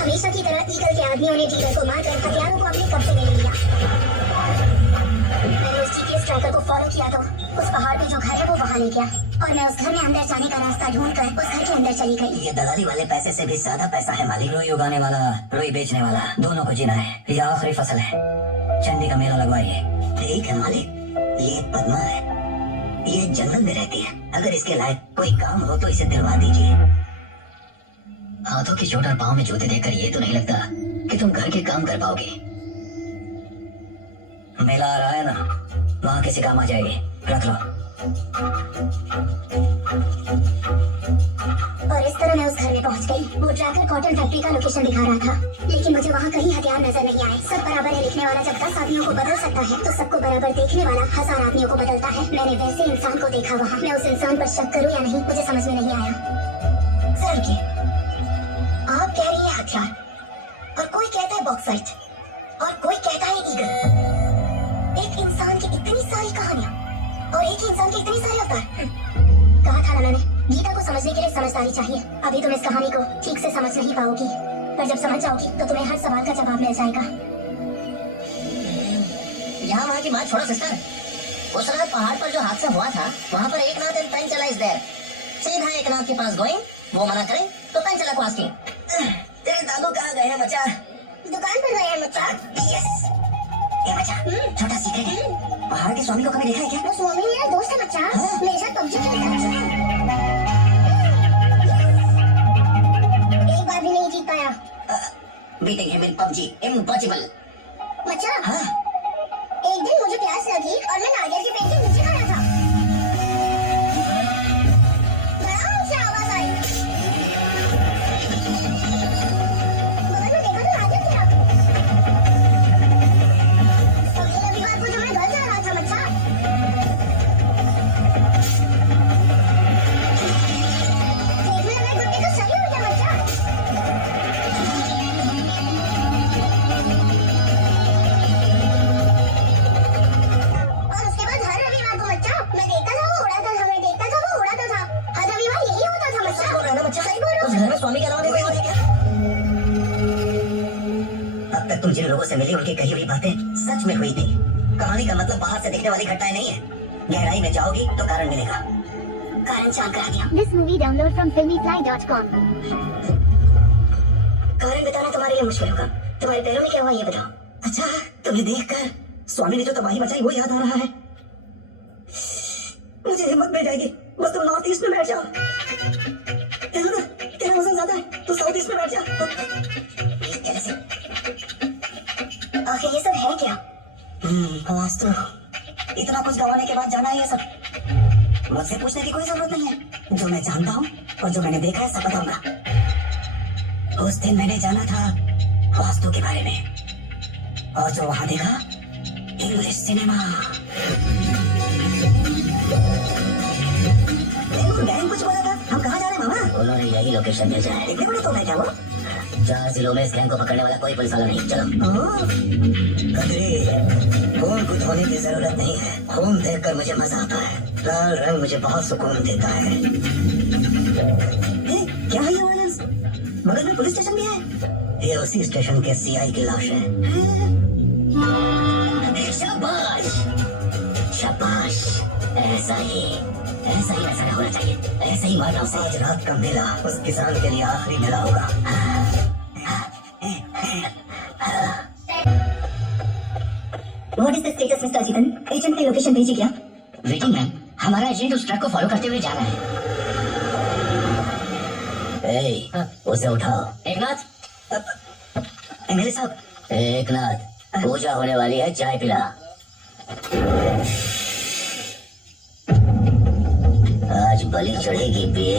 हमेशा की तरह ईगल के आदमियों ने ईगल को मारकर हथियारों को अपने कब्जे में ले लिया। मैंने उस जीपीएस ट्रैकर को फॉलो किया तो उस पहाड़ पे जो घर है वो वहाँ ले गया और मैं उस घर में अंदर जाने का रास्ता ढूंढकर उस घर के अंदर चली गई। ये दलाली वाले पैसे से भी ज्यादा पैसा है मालिक। रुई उगाने वाला, रुई बेचने वाला, दोनों को जीना है। ये आखिरी फसल है, चंडी का मेला लगवाइए। ठीक है मालिक, ये पद्मा है, ये जंगल में रहती है। अगर इसके लायक कोई काम हो तो इसे दिलवा दीजिए। हाथों की चोट और पाँव में जूते देखकर ये तो नहीं लगता कि तुम घर के काम कर पाओगे। मेला आ रहा है ना, वहाँ किसी काम आ जाएगी, रख लो। और इस तरह मैं उस घर में पहुंच गई। वो ट्रैकर कॉटन फैक्ट्री का लोकेशन दिखा रहा था, लेकिन मुझे वहाँ कहीं हथियार नजर नहीं आए। सब बराबर है लिखने वाला जब 10 आदमियों को बदल सकता है तो सबको बराबर देखने वाला 1000 आदमियों को बदलता है। मैंने वैसे इंसान को देखा वहाँ। मैं उस इंसान पर शक करूँ या नहीं मुझे समझ में नहीं आया। सर जी, आप कह रही है हथियार और कोई कहता है बॉक्साइट और कोई कहता है ईगल। एक इंसान की इतनी सारी कहानियाँ और एक ही इंसान के इतने सारे अवतार। कहा था ना मैंने, गीता को समझने के लिए समझदारी चाहिए। अभी तुम इस कहानी को ठीक से समझ नहीं पाओगी, पर जब समझ जाओगी तो तुम्हें हर सवाल का जवाब मिल जाएगा। यहाँ वहाँ की बात छोड़ो सिस्टर। उस रात पहाड़ पर जो हादसा हुआ था वहाँ पर एकनाथ एंड पेंचला इज देयर। सीधा एकनाथ के पास गोइंग, वो मना करें तो पेंचला को आस्किंग। तेरे दादू कहाँ गए हैं मचा? दुकान पर गए हैं मच्चा। यस। ए मचा, छोटा सीक्रेट है, पहाड़ के स्वामी को कभी देखा है क्या? वो स्वामी मेरा दोस्त है मच्चा, मेरे साथ पबजी खेलता है। एक बार भी नहीं जीत पाया। Beating him in PUBG impossible. मच्चा, हाँ, एक दिन मुझे प्यास लगी और मैं नारियल के पेड़ के नीचे खड़ा था। आराम से आवाज आई। बगल में देखा तो नारियल गिरा। अगले रविवार को जब मैं घर जा रहा था मच्चा, देखने लगा गुड्डे तो सही हो गया मच्चा। और उसके बाद हर रविवार को मच्चा मैं देखता था वो उड़ाता था, मैं देखता था वो उड़ाता था। हर रविवार यही होता था मच्चा। बोल रहा है ना बच्चा? सही बोल रहा उस हूँ। घर में स्वामी के अलावा भी कोई और है क्या? अब तक तुम जिन लोगों से मिली उनकी कही हुई बातें सच में हुई थी। कहानी का मतलब बाहर से दिखने वाली घटनाएं नहीं है। गहराई में जाओगी तो कारण मिलेगा। कारण चार करा दिया। This movie download from filmyfly.com. कारण बताना तुम्हारे लिए मुश्किल होगा। तुम्हारे पैरों में क्या हुआ ये बताओ। अच्छा, तुम्हें देखकर स्वामी ने जो तबाही मचाई वो याद आ रहा है। मुझे हिम्मत मिल जाएगी, बस तुम नॉर्थ ईस्ट में बैठ जाओ। तेरा ना, तेरा वजन ज्यादा है, तो साउथ ईस्ट में बैठ जा। कैसे? आखिर ये सब है क्या? आज तो इतना कुछ गंवाने के बाद जाना है ये सब। मुझसे पूछने की कोई जरूरत नहीं है। जो मैं जानता हूँ और जो मैंने देखा है सब बताऊंगा। उस दिन मैंने जाना था वास्तु के बारे में, और जो वहां देखा इंग्लिश सिनेमा। कुछ बोला था, हम कहाँ जा रहे हैं मामा? उन्होंने यही लोकेशन भेजा है। इतने बड़े तो है क्या वो? 4 जिलों में इस गैंग को पकड़ने वाला कोई पुलिस वाला नहीं। चलो। कदरी, खून को धोने की जरूरत नहीं है। खून देखकर मुझे मजा आता है। लाल रंग मुझे बहुत सुकून देता है। क्या है ये वायलेंस? बगल में पुलिस स्टेशन भी है। ये उसी स्टेशन के सीआई की लाश है। शाबाश, शाबाश। ऐसा ही नजारा होना चाहिए। ऐसा ही मारना उसे। आज रात का मेला उस किसान के लिए आखिरी मेला होगा। What is the status, Mr. Ajitan? Agent ने लोकेशन भेजी क्या? वेटिंग मैम, हमारा एजेंट उस ट्रक को फॉलो करते हुए जा रहा है। उसे उठाओ। एकनाथ, मेरे साहब। एकनाथ, पूजा होने वाली है, चाय पिला। आज बलि चढ़ेगी, पिए।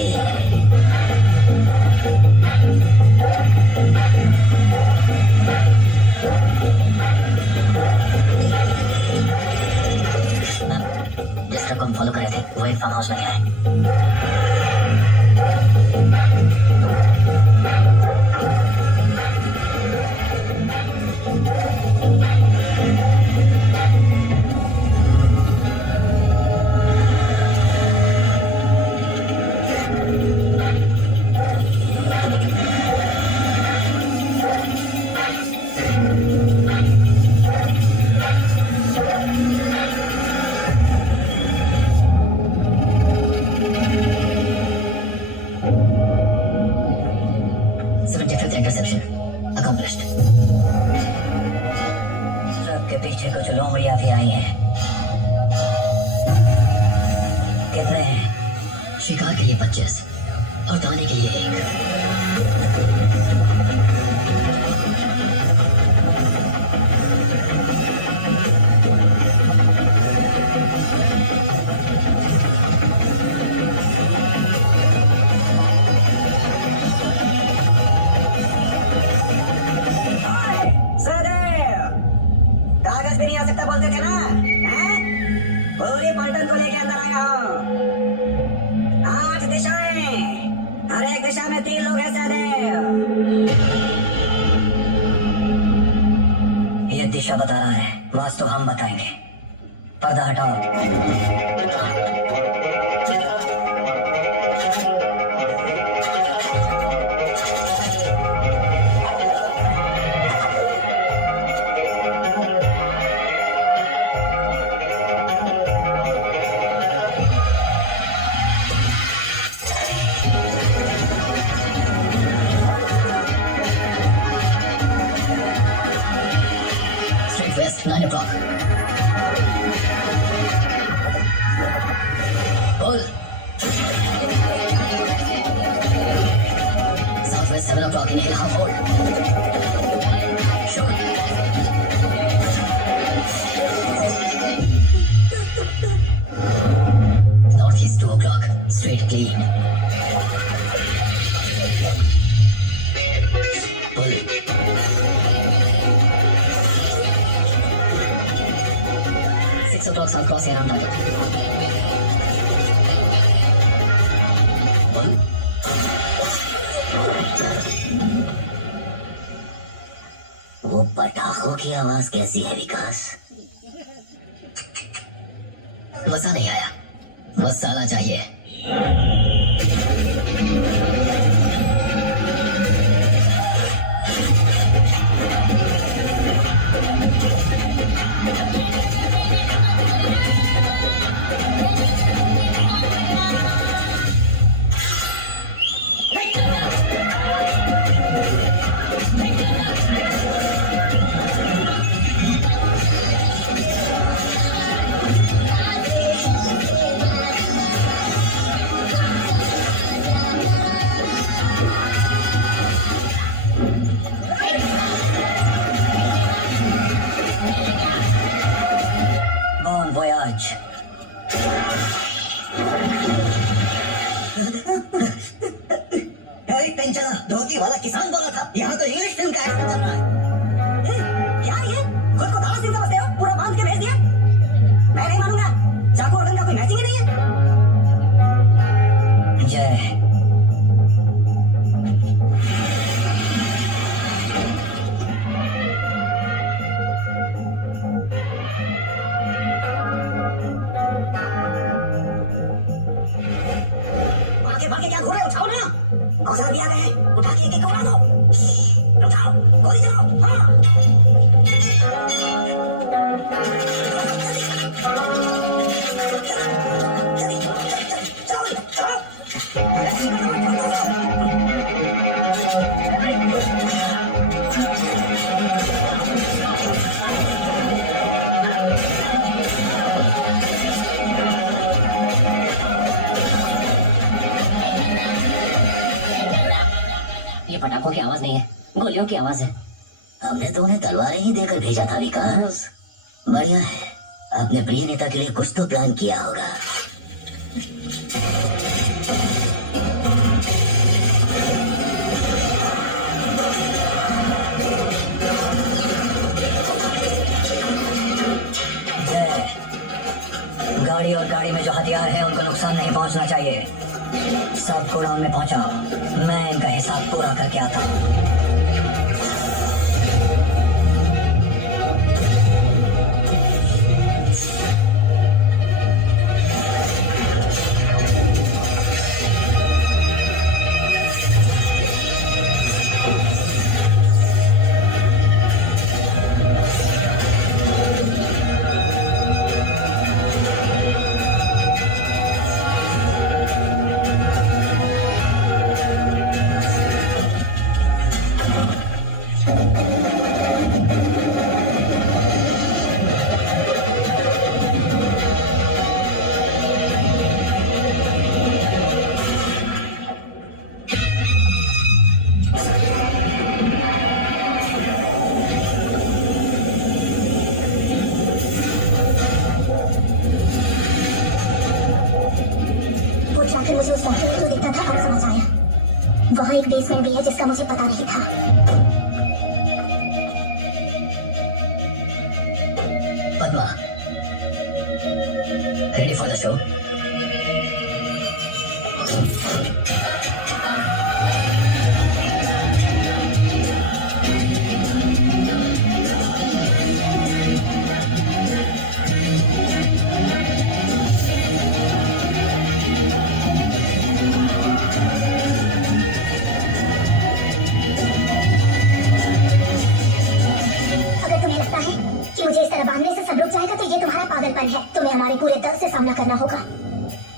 जिस ट्रक को हम फॉलो कर रहे थे वो एक फार्म हाउस में गया है। कुछ लोमड़ियां भी आई हैं। कितने हैं? शिकार के लिए 25 और दाने के लिए 1। सहदेव, कागज भी नहीं आ सकता बोलते थे ना? हैं? पूरी पलटन को लेके अंदर आया हूँ। 8 दिशाएं, हर एक दिशा में 3 लोग हैं सहदेव। ये दिशा बता रहा है, वास्तु हम बताएंगे। पर्दा हटाओ। Straight west, 9 o'clock. Pull. Southwest, 7 o'clock. Inhale, half hold. Shoot. Northeast, 2 o'clock. Straight, clean. Pull. 6 o'clock, South Crossing, around target. Pull. वो पटाखों की आवाज कैसी है विकास? मजा नहीं आया, मसाला चाहिए। Bon voyage। पेंचना धोती वाला किसान बोला था, यहाँ तो इंग्लिश फिल्म का एक्शन चल रहा है। क्या ये? खुद को दावा सिंह समझते हो? पूरा बांध के भेज दिया? मैं नहीं मानूंगा। चाकू और गन का कोई मैचिंग ही नहीं है। जय। भागे क्या घोड़े उठाओ ना। औजार भी आ गए हैं, उठा के एक-एक को उड़ा दो। उठाओ, गोली चलाओ। हाँ। ये पटाखों की आवाज नहीं है, गोलियों की आवाज है। हमने तो उन्हें तलवारें ही देकर भेजा था विकास। बढ़िया है, अपने प्रिय नेता के लिए कुछ तो प्लान किया होगा। जय। गाड़ी और गाड़ी में जो हथियार है उनको नुकसान नहीं पहुंचना चाहिए। सब गोडाउन में पहुंचाओ, मैं इनका हिसाब पूरा करके आता हूँ। उस फैक्ट्री में जो दिखता था अब समझ आया। वहाँ एक बेसमेंट भी है जिसका मुझे पता नहीं था। Padma, ready for the show? अगर तुम्हें लगता है कि मुझे इस तरह बांधने से सब रुक जाएगा तो ये तुम्हारा पागलपन है। तुम्हें हमारे पूरे दल से सामना करना होगा।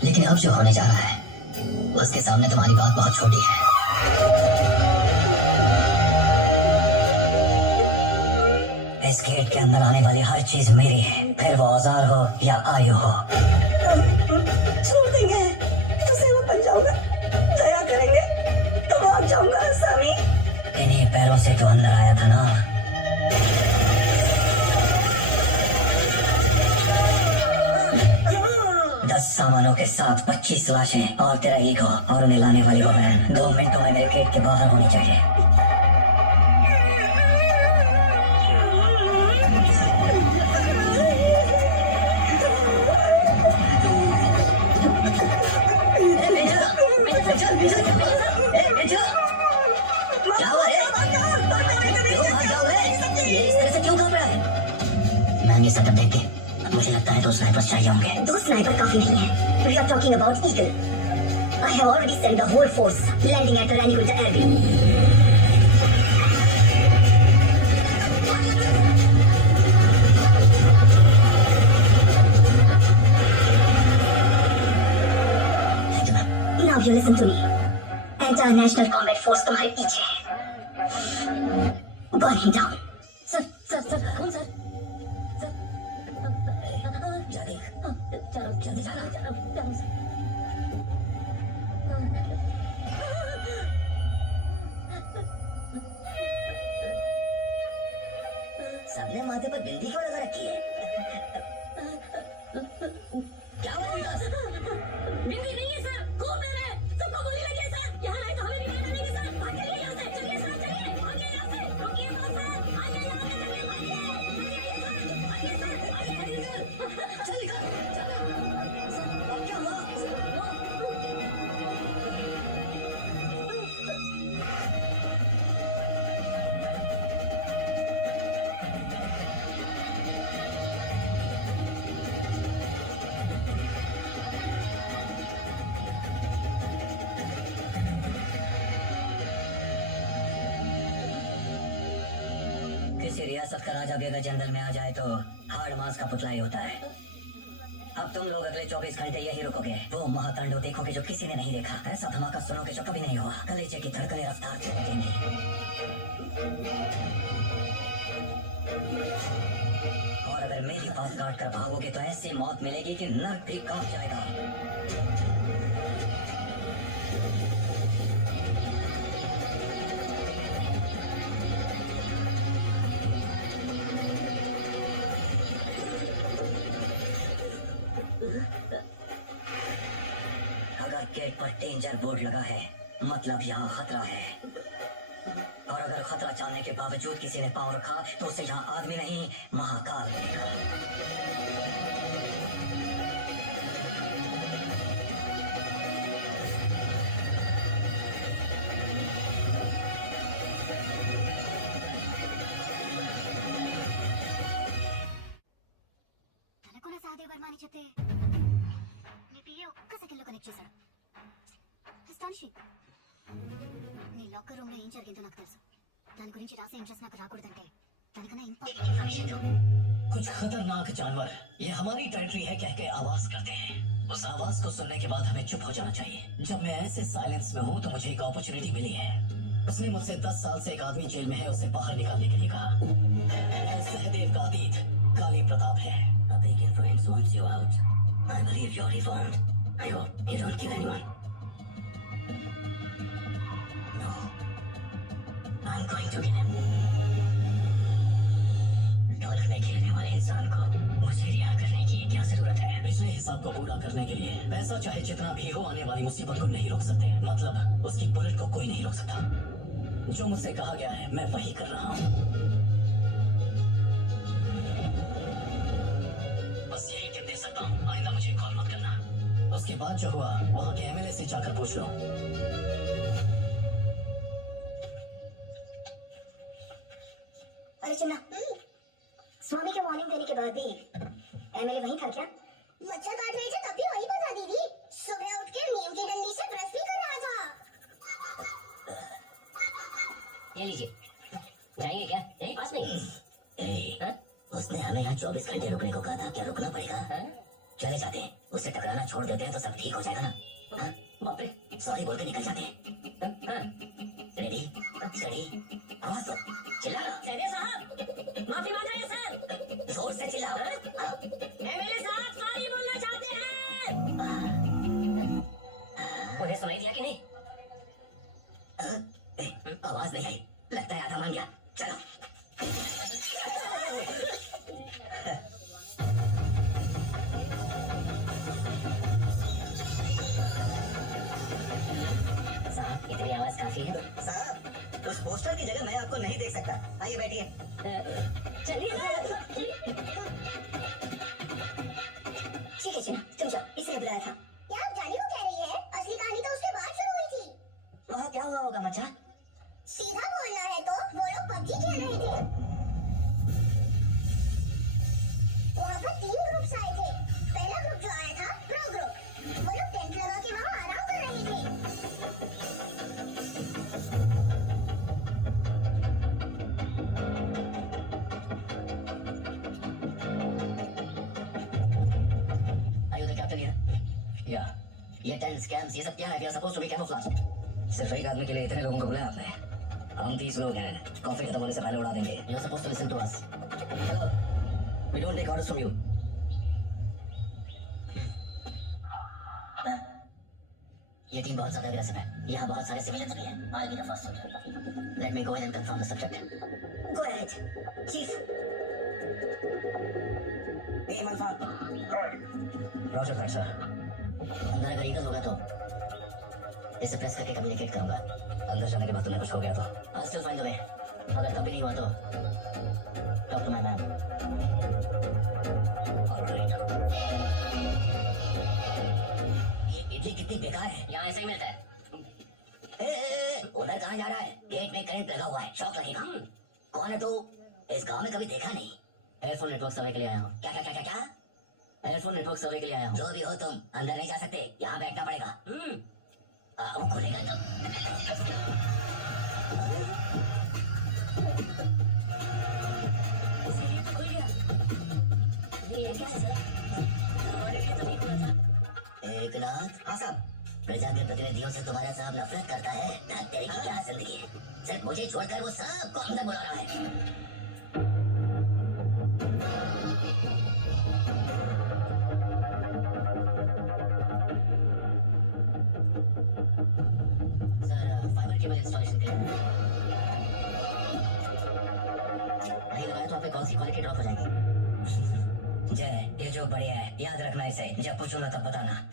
लेकिन अब जो होने जा रहा है उसके सामने तुम्हारी बात बहुत छोटी है। इस गेट के अंदर आने वाली हर चीज मेरी है, फिर वो औजार हो या आयु हो। छोड़ देंगे तो सेवा बन जाऊंगा, दया करेंगे तो भाग जाऊंगा स्वामी। इन्हीं पैरों से तो अंदर आया था ना। सामानों के साथ 25 लाशें और तेरा ईगो और उन्हें लाने वाली वो वैन 2 मिनटों में मेरे गेट के बाहर होनी चाहिए। क्या हुआ है? क्यों भाग जाओगे? ये इस तरह से क्यों घबरा रहा है? मैंने सेटअप देख के मुझे लगता है 2 स्नाइपर्स चाहिए होंगे। 2 स्नाइपर काफी नहीं है। We are talking about Eagle. I have already sent the whole force landing at Ranikuta Abbey. Now you listen to me. Entire National Combat Force तुम्हारे पीछे है। Burn him down. Sir sir sir कौन sir? जल्दी जा रहा। सबने माथे पर बिंदी क्यों लगा रखी है? क्या हुआ विकास? बिंदी नहीं है सर, खून बह रहा है, सबको गोली लगी है सर। यहाँ आए तो हमें भी मार डालेंगे सर। भागिए यहाँ से, चलिए सर, चलिए, भागिए यहाँ से, रुकिए मत सर, आइए यहाँ से, चलिए, भागिए, भागिए सर, भागिए सर, चल निकल, चलो, क्या हुआ? किसी रियासत का राजा बेगा जंगल में आ जाए तो हाड़ मांस का पुतला ही होता है। अब तुम लोग अगले 24 घंटे यही रुकोगे। वो महातांडव देखोगे जो किसी ने नहीं देखा। ऐसा धमाका सुनोगे जो कभी नहीं हुआ। कलेजे की धड़कनें रफ्तार से बजेंगी। और अगर मेरी बात काट कर भागोगे तो ऐसी मौत मिलेगी कि नर्क भी कांप जाएगा। अगर गेट पर डेंजर बोर्ड लगा है मतलब यहाँ खतरा है। और अगर खतरा जानने के बावजूद किसी ने पांव रखा तो उसे यहाँ आदमी नहीं महाकाल मिलेगा। తనకున్న సహదేవర్మాని చెప్తే నీ పిఏ ఒక్క సెకండ్లో కనెక్ట్ చేశాడు. అస్టానిషింగ్. నీ లాకర్ రూమ్ లో ఏం జరిగిందో నాకు తెలుసు. దాని గురించి రాసే ఇంట్రెస్ట్ నాకు రాకూడదంటే దానికన్నా ఇంపార్టెంట్ ఇన్ఫర్మేషన్ దో. कुछ खतरनाक जानवर ये हमारी टेरिटरी है कह के आवाज करते हैं। उस आवाज को सुनने के बाद हमें चुप हो जाना चाहिए। जब मैं ऐसे साइलेंस में हूँ तो मुझे एक अपॉर्चुनिटी मिली है। उसने मुझसे 10 साल से एक आदमी जेल में है उसे बाहर निकालने के लिए कहा। सहदेव का अतीत काली प्रताप है। A big influence wants you out. I believe you're reformed. I hope you don't kill anyone. No. I'm going to kill him. ढोलक में खेलने वाले इंसान को मुझे रिहा करने की क्या जरूरत है? पिछले हिसाब साहब को पूरा करने के लिए पैसा चाहे जितना भी हो आने वाली मुसीबत को नहीं रोक सकते। मतलब उसकी बुलेट को कोई नहीं रोक सकता। जो मुझसे कहा गया है मैं वही कर रहा हूँ। बस यही टिप दे सकता हूँ, आइंदा मुझे कॉल मत करना। उसके बाद जो हुआ वहाँ के एमएलए से जाकर पूछ लो। अरे चिन्ना, स्वामी के वार्निंग देने के बाद भी एमएलए वहीं था क्या? मच्छर काट रहे थे तब भी वहीं पर था दीदी। सुबह उठ के नीम की डंडी से ब्रश भी कर रहा था। ये लीजिए, जाएंगे क्या? यहीं पास में ही। हाँ? उसने हमें यहाँ 24 घंटे रुकने को कहा था, क्या रुकना पड़ेगा? हाँ? चले जाते हैं, उससे टकराना छोड़ देते हैं तो सब ठीक हो जाएगा ना। हाँ? बाप रे। सॉरी बोल के निकल जाते हैं। हाँ? रेडी स्टडी आवाज दो, चिल्लाओ। सैदे साहब, माफी मांग रहे हैं सर। जोर से चिल्लाओ। एमएलए साहब सॉरी बोलना चाहते हैं। उन्हें सुनाई दिया कि नहीं? आवाज नहीं आई, लगता है आधा मान गया। चलो साहब, इतनी आवाज काफी है। साहब, उस पोस्टर की जगह मैं आपको नहीं देख सकता। आइए बैठिए। चलिए ना। ठीक है चिन्ना, तुम जाओ, इसलिए बुलाया था। क्या आप जाने को कह रही है? असली कहानी तो उसके बाद शुरू हुई थी। वहाँ क्या हुआ होगा मच्छा? सीधा बोलना है तो वो लोग पबजी खेल रहे थे। वहाँ पर 3 ग्रुप्स आए थे। पहला ग्रुप जो आया था प्रो ग्रुप, वो लोग टेंट लगा के वहाँ आराम कर रहे थे। Are you the captain here? Yeah. ये टेंट स्कैम्स ये सब क्या है? We are supposed to be camouflage. सिर्फ एक आदमी के लिए इतने लोगों को बुलाया आपने? हम 30 लोग हैं, कॉफी खत्म होने से पहले उड़ा देंगे। You are supposed to listen to us. Hello. We don't take orders from you. ये टीम बहुत ज्यादा अग्रेसिव है। यहाँ बहुत सारे सिविलियंस भी हैं। I'll be the first one. Let me go in and confirm the subject. Go ahead, Chief. Hey, Malfa. Roger that, sir. अंदर अगर ईगल होगा तो इसे प्रेस करके कम्युनिकेट करूंगा। अंदर जाने के बाद तुम्हें कुछ हो गया तो I'll still find the way. अगर तब भी नहीं हुआ तो talk to my ma'am. All right. ये इडली कितनी बेकार है। यहाँ ऐसा ही मिलता है। उधर कहाँ जा रहा है? गेट में करंट लगा हुआ है, शॉक लगेगा। कौन है तू? इस गांव में कभी देखा नहीं। एयरफोन नेटवर्क सर्वे के लिए आया हूँ। क्या क्या क्या क्या क्या? एयरफोन नेटवर्क सर्वे के लिए आया हूँ। जो भी हो तुम अंदर नहीं जा सकते, यहाँ बैठना पड़ेगा। वो खोलेगा तो ये क्या है सर? हमारे लिए तो नहीं खुला था। एक नाथ। हाँ साहब। प्रजा के प्रतिनिधियों से तुम्हारा साहब नफरत करता है। ना तेरी की क्या जिंदगी है? सिर्फ मुझे छोड़कर वो सबको अंदर बुला रहा है। सर, फाइबर केबल इंस्टॉलेशन के लिए नहीं लगाया तो आपकी कॉल की क्वालिटी ड्रॉप हो जाएगी। जय, ये जो बढ़िया है, याद रखना इसे। जब पूछूंगा तब बताना।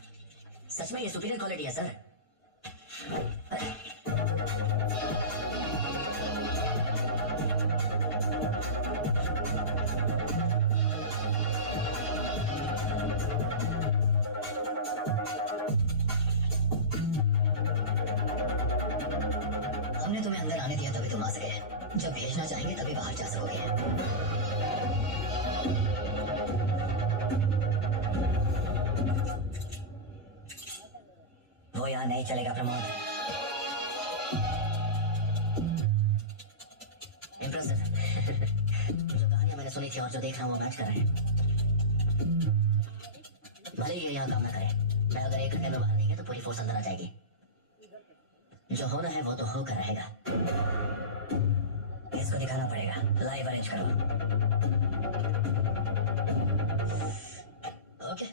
सच में ये सुपीरियर क्वालिटी है सर। हमने तुम्हें अंदर आने दिया तभी तुम आ सके। जब भेजना चाहेंगे तभी बाहर जा सकोगे। वो यहाँ नहीं चलेगा प्रमोद। इम्प्रेसिव। जो कहानियां मैंने सुनी थी और जो देख रहा हूँ वो मैच कर रहे हैं। भले ही ये यहाँ काम ना करे, मैं अगर 1 घंटे में बाहर नहीं गया तो पूरी फोर्स अंदर आ जाएगी। जो होना है वो तो होकर रहेगा। इसको दिखाना पड़ेगा। लाइव अरेंज करो। ओके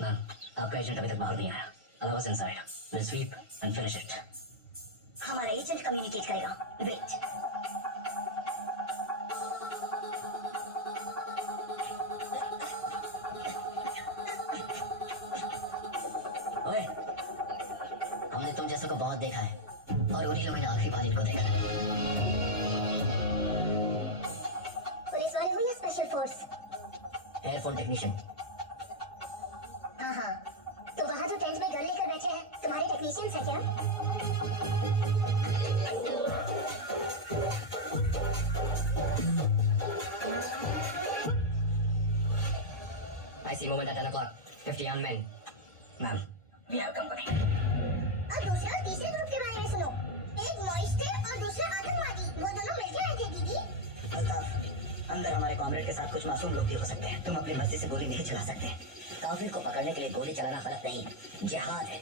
मैम, आपका एजेंट अभी तक बाहर नहीं आया। Allow us inside. We'll sweep and finish it. हमारा एजेंट कम्युनिकेट करेगा। वेट। मैंने तुम जैसों को बहुत देखा है और उन्हीं लोगों ने आखिरी बार इनको देखा है। पुलिस वाले हो या स्पेशल फोर्स? Earphone technician. हाँ हाँ, तो वहाँ जो टेंट में गन लेकर बैठे हैं तुम्हारे टेक्नीशियंस हैं क्या? I see movement at 10 o'clock. 50 young men. Ma'am, we have company. और दूसरा तीसरे ग्रुप के बारे में सुनो। एक मॉइस्टर और दूसरा आतंकवादी, वो दोनों मिलकर आए थे दीदी। अल्ताफ, अंदर हमारे कॉमरेड के साथ कुछ मासूम लोग भी हो सकते हैं। तुम अपनी मर्जी से गोली नहीं चला सकते। काफिर को पकड़ने के लिए गोली चलाना गलत नहीं, जिहाद है।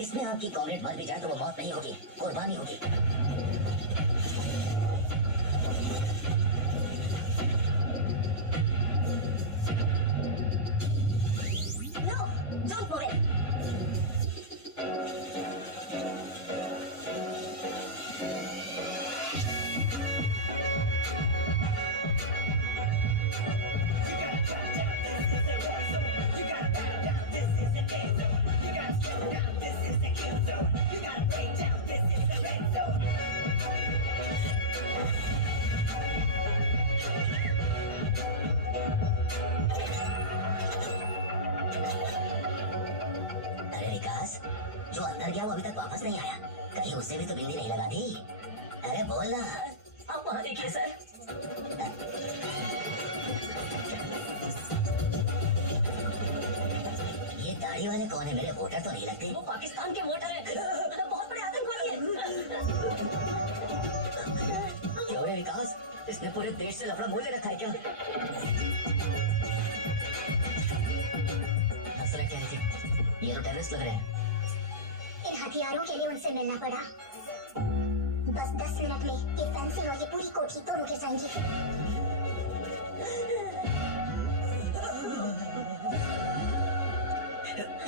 इसमें आपकी कॉमरेड मर भी जाए तो वो मौत नहीं होगी, कुर्बानी होगी। No, don't move it. अरे विकास, जो अंदर गया वो अभी तक वापस नहीं आया। कहीं उससे भी तो बिंदी नहीं लगा दी। अरे बोल ना। आप वहाँ देखिए सर। ये दाढ़ी वाले कौन है? मेरे वोटर तो नहीं लगते। वो पाकिस्तान के वोटर हैं। बहुत बड़े आतंकवादी हैं। क्यों रे विकास, इसने पूरे देश से लफड़ा मोल ले रखा है क्या? असल कह रही थी, ये तो टेररिस्ट लग रहे हैं। इन हथियारों के लिए उनसे मिलना पड़ा। बस 10 मिनट में ये फेंसिंग और ये पूरी कोठी तो रुक जाएंगी।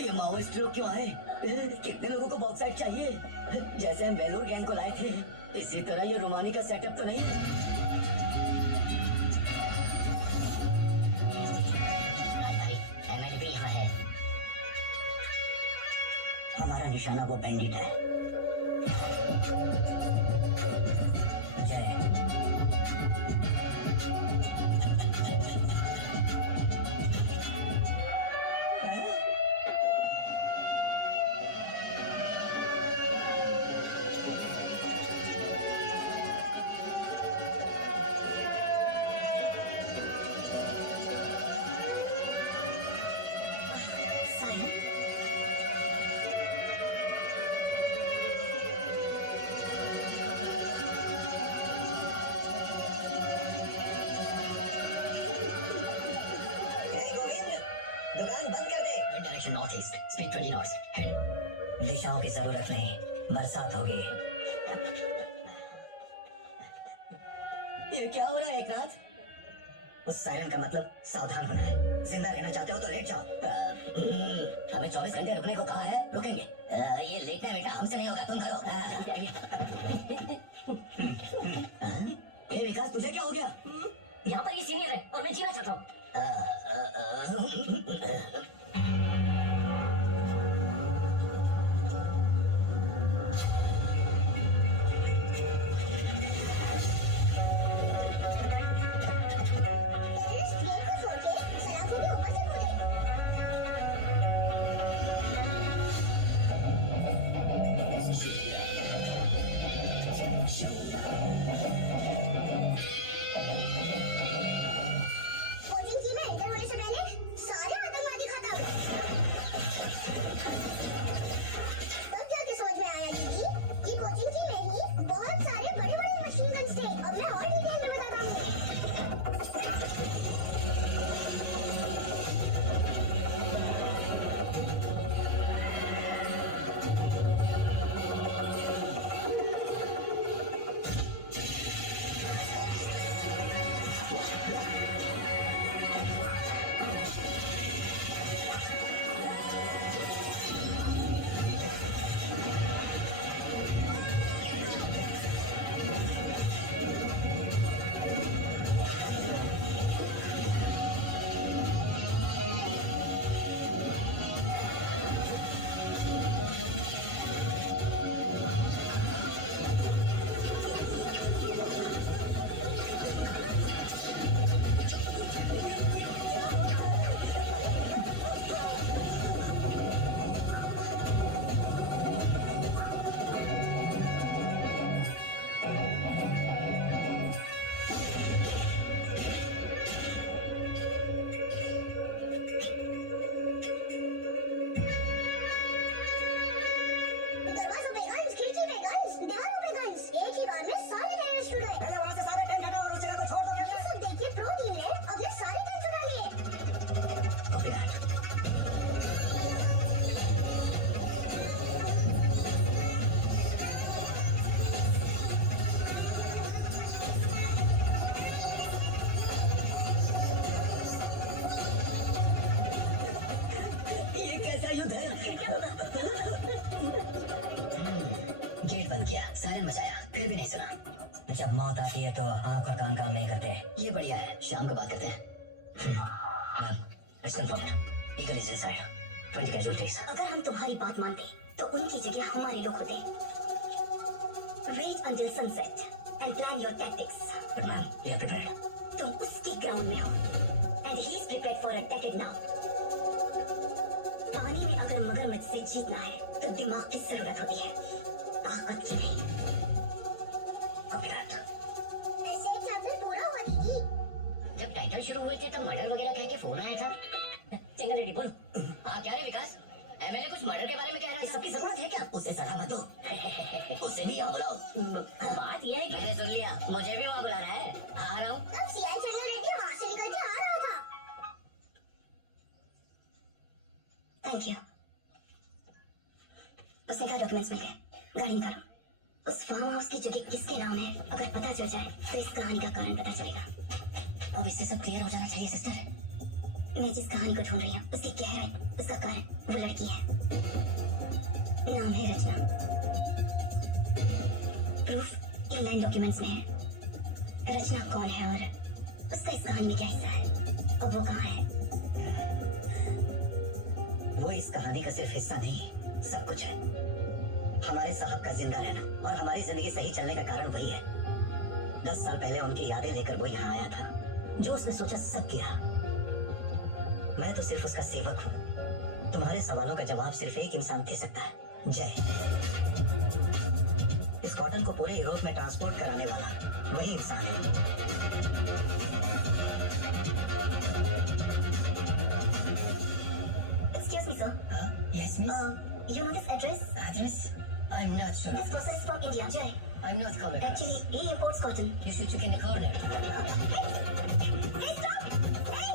ये माओइस्ट लोग क्यों आए? कितने लोगों को बॉक्साइट चाहिए? जैसे हम बेलूर गैंग को लाए थे, इसी तरह ये रोमानी का सेटअप तो नहीं? भाई, MLB यहाँ है। हमारा निशाना वो बैंडिट है। जय। दुकान बंद कर दे। Direction north east, speed 20 knots. दिशाओं की जरूरत नहीं, बरसात होगी। ये क्या हो रहा है एकनाथ? उस सायरन का मतलब सावधान होना है। जिंदा रहना चाहते हो तो लेट जाओ। हमें 24 घंटे रुकने को कहा है, रुकेंगे। ये लेटना बेटा हमसे नहीं होगा, तुम करो। ये विकास, तुझे क्या हो गया? यहाँ पर ये सीनियर है और मैं जीना चाहता हूँ। गेट बंद किया, सायरन बजाया, फिर भी नहीं सुना। जब मौत आती है तो आंख और कान काम नहीं करते। ये बढ़िया है, शाम को बात करते हैं। It's confirmed. Eagle is inside. 20 casualties. अगर हम तुम्हारी बात मानते तो उनकी जगह हमारे लोग होते। Wait until sunset and plan your tactics. But ma'am, we are prepared. तुम उसकी ग्राउंड में हो and he is prepared for attack now. पानी में अगर मगरमच्छ से जीतना है तो दिमाग की जरूरत होती है, ताकत की नहीं। Copy that. ऐसे चैप्टर पूरा हुआ दीदी। जब टाइटल शुरू हुए थे तब मर्डर वगैरह कह के फोन आया था। चंगा रेड्डी बोलो। हाँ क्या रे विकास, एमएलए कुछ मर्डर के बारे में कह रहा है। सबकी जरूरत है क्या? उसे सलाह मत दो। उसे भी यहाँ बुलाओ। बात यह है कि मैंने सुन लिया, मुझे भी वहाँ बुला रहा है। आ रहा हूँ। तब सीआई चंगा रेड्डी वहां से निकल के आ रहा था। Thank you. उसने कहा डॉक्यूमेंट्स मिल गए, गाड़ी निकालो। उस फार्म हाउस की जगह किसके नाम है अगर पता चल जाए तो इस कहानी का कारण पता चलेगा। अब इससे सब क्लियर हो जाना चाहिए सिस्टर। मैं जिस कहानी को ढूंढ रही हूँ उसकी गहराई, उसका कारण वो लड़की है। नाम है रचना। प्रूफ इंग्लैंड डॉक्यूमेंट्स में है। रचना कौन है और उसका इस कहानी में क्या हिस्सा है, अब वो कहाँ है? वो इस कहानी का सिर्फ हिस्सा नहीं, सब कुछ है। हमारे साहब का जिंदा रहना और हमारी जिंदगी सही चलने का कारण वही है। 10 साल पहले उनकी यादें लेकर वो यहाँ आया था। जो उसने सोचा सब किया। मैं तो सिर्फ उसका सेवक हूँ। तुम्हारे सवालों का जवाब सिर्फ एक इंसान दे सकता है, जय। इस कॉटन को पूरे यूरोप में ट्रांसपोर्ट कराने वाला वही इंसान है। Excuse me, sir. Yes, miss. You know this address? Address? I'm not sure. This person is from India, Jay. I'm not covered. Actually, he imports cotton. You should check in the corner. Hey, stop! Hey!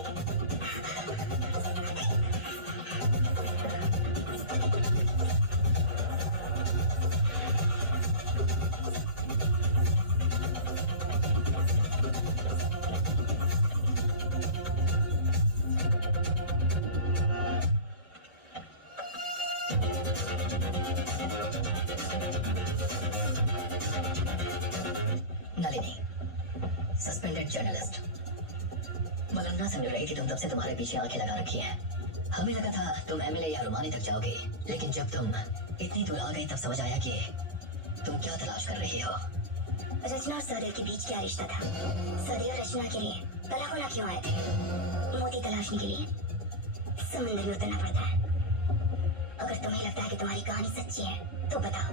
Nalini, suspended journalist. मलंगा समझ रही थी तुम तब से तुम्हारे पीछे आंखें लगा रखी है। हमें लगा था तुम एमएलए या रुमानी तक जाओगे, लेकिन जब तुम इतनी दूर आ गई तब समझ आया कि तुम क्या तलाश कर रही हो। रचना और सहदेव के बीच क्या रिश्ता था? सहदेव रचना के लिए तलाकोला क्यों आए थे? मोती तलाशने के लिए समंदर में उतरना पड़ता है। अगर तुम्हें लगता है कि तुम्हारी कहानी सच्ची है तो बताओ।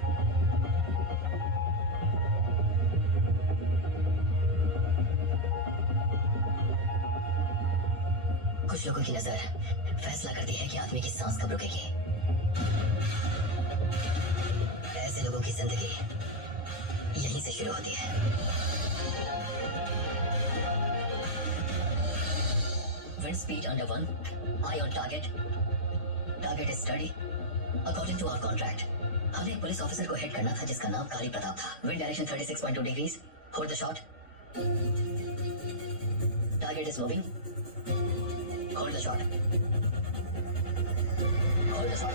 कुछ लोगों की नजर फैसला करती है कि आदमी की सांस कब रुकेगी। ऐसे लोगों की जिंदगी यहीं से शुरू होती है। Wind speed under 1, eye on target. Target is steady. According to our contract, हमने एक पुलिस ऑफिसर को हिट करना था जिसका नाम कारी प्रताप था। Wind direction 36.2 degrees. Hold the shot. Target is moving. Hold the shot. Hold the shot.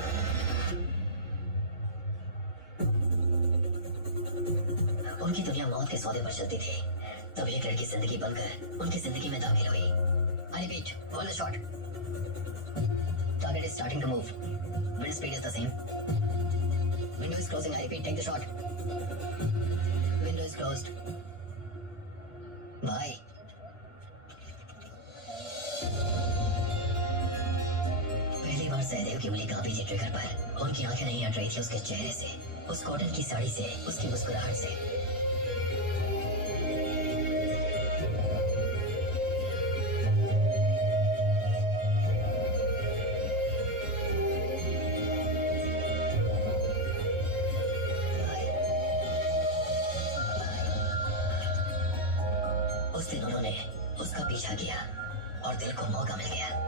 उनकी दुनिया मौत के सौदे पर चलती थी, तब एक लड़की जिंदगी बनकर उनकी जिंदगी में दाखिल हुई। I repeat, hold the shot. Target is starting to move. Wind speed is the same. Window is closing. I repeat, take the shot. Window is closed. Bye. पहली बार सहदेव की उंगली कांपी थी ट्रिगर पर। उनकी आंखें नहीं हट रही थी उसके चेहरे से, उस कॉटन की साड़ी से, उसकी मुस्कुराहट से। उस दिन उन्होंने उसका पीछा किया और दिल को मौका मिल गया।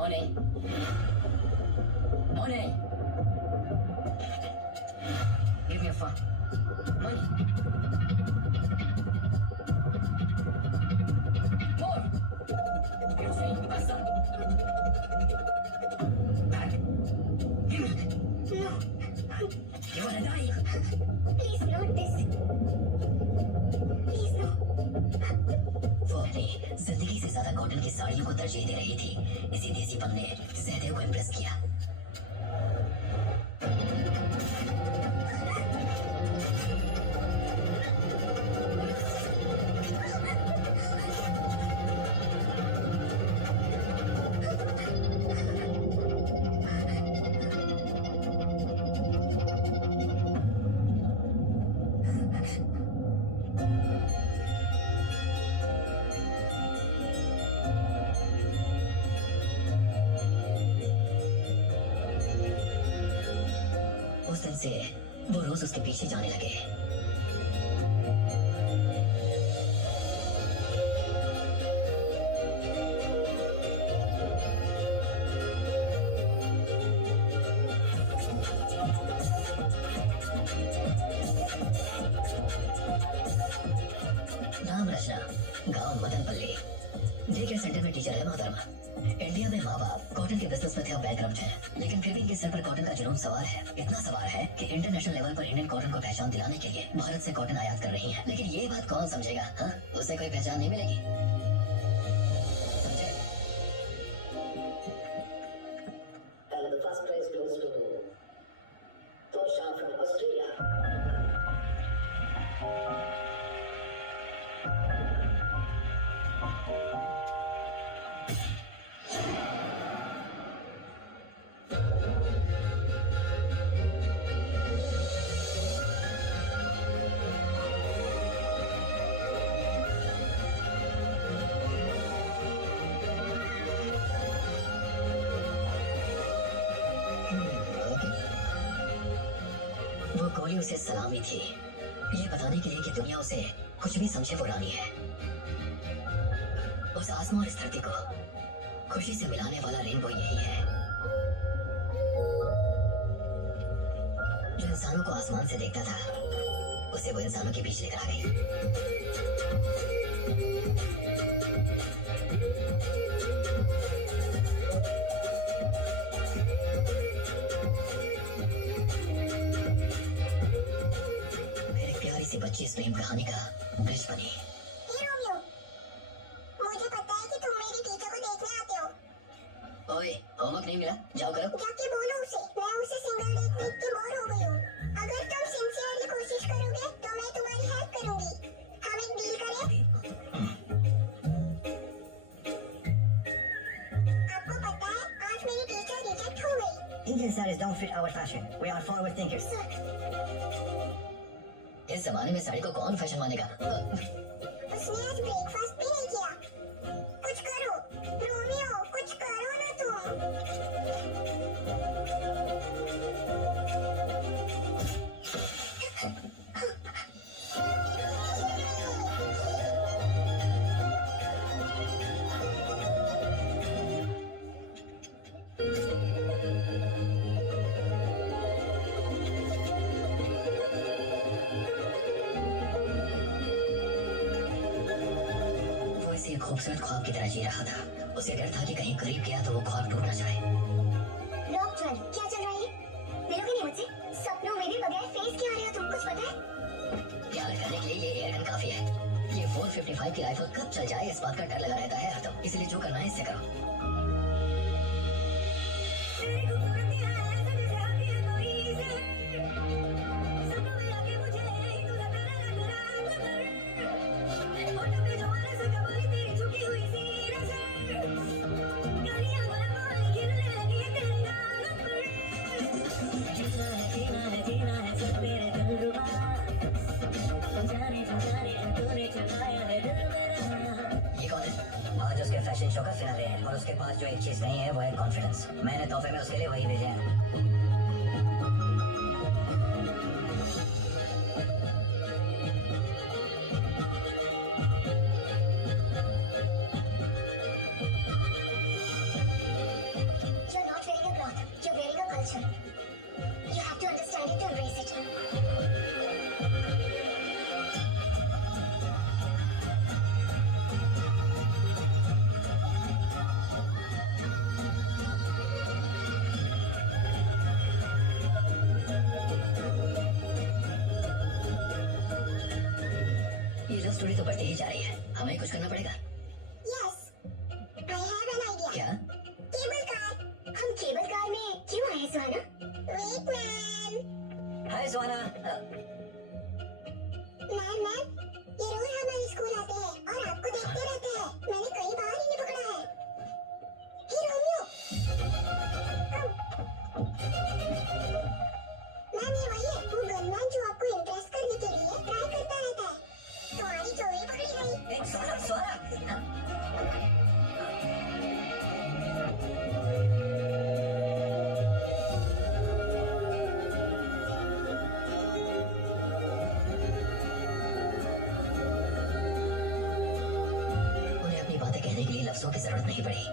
Morning. Morning. Give me a phone. Money. जिंदगी से ज्यादा कॉटन की साड़ियों को तरजीह दे रही थी। इसी देसीपन ने सहदेव को इम्प्रेस किया। उस दिन से वो रोज उसके पीछे जाने लगे। नाम रचना, गांव मदनपल्ली। डे केयर सेंटर में टीचर है मोहतरमा। इंडिया में माँ बाप कॉटन के बिजनेस में थे और बैंकरप्ट हैं, लेकिन फिर भी इनके सर पर कॉटन का जुनून सवार है। इतना सवार है कि इंटरनेशनल लेवल पर इंडियन कॉटन को पहचान दिलाने के लिए भारत से कॉटन आयात कर रही हैं। लेकिन ये बात कौन समझेगा? हाँ, उसे कोई पहचान नहीं मिलेगी। समझे? And the first place goes to Tosha from Australia. वो गोली उसे सलामी थी, ये बताने के लिए कि दुनिया उसे कुछ भी समझे पुरानी है। उस आसमान और इस धरती को खुशी से मिलाने वाला रेनबो यही है। जो इंसानों को आसमान से देखता था, उसे वो इंसानों के बीच लेकर आ गई। सी बच्ची इस प्रेम कहानी का ब्रिज बनी। हे रोमियो, मुझे पता है कि तुम मेरी टीचर को देखने आते हो। ओए, होमवर्क नहीं मिला? जाओ करो। जाके बोलो उसे, मैं उसे सिंगल डेट देख के बोर हो गई हूँ। अगर तुम सिंसियरली कोशिश करोगे तो मैं तुम्हारी हेल्प करूंगी। हम एक डील करें? आपको पता है, आज मेरी टीचर रिजेक्ट हो गई। Indian sarees don't fit our fashion. We are forward thinkers. इस जमाने में साड़ी को कौन फैशन मानेगा? उसने आज ब्रेकफास्ट भी नहीं किया। कुछ करो रोमियो, कुछ करो ना तुम। खूबसूरत ख्वाब की तरह जी रहा था। उसे डर था कि कहीं करीब गया तो वो ख्वाब टूट न जाए। डॉक्टर, क्या चल रहा है? मिलोगे नहीं मुझसे? सपनों में भी बगैर फेस के आ रहे हो तुम, कुछ पता है? याद करने के लिए ये एयरगन काफी है। ये 455 की राइफल कब चल जाए इस बात का डर लगा रहता है हरदम। इसलिए जो करना है इससे करो। फैशन शो का फिनाले है और उसके पास जो एक चीज नहीं है वो है कॉन्फिडेंस। मैंने तोहफे में उसके लिए वही भेजा है। You're not wearing a cloth. You're wearing a culture. You have to understand it to embrace it. Story तो बढ़ती ही जा रही है, हमें कुछ करना पड़ेगा। Yes, लफ्जों की जरूरत नहीं पड़ी।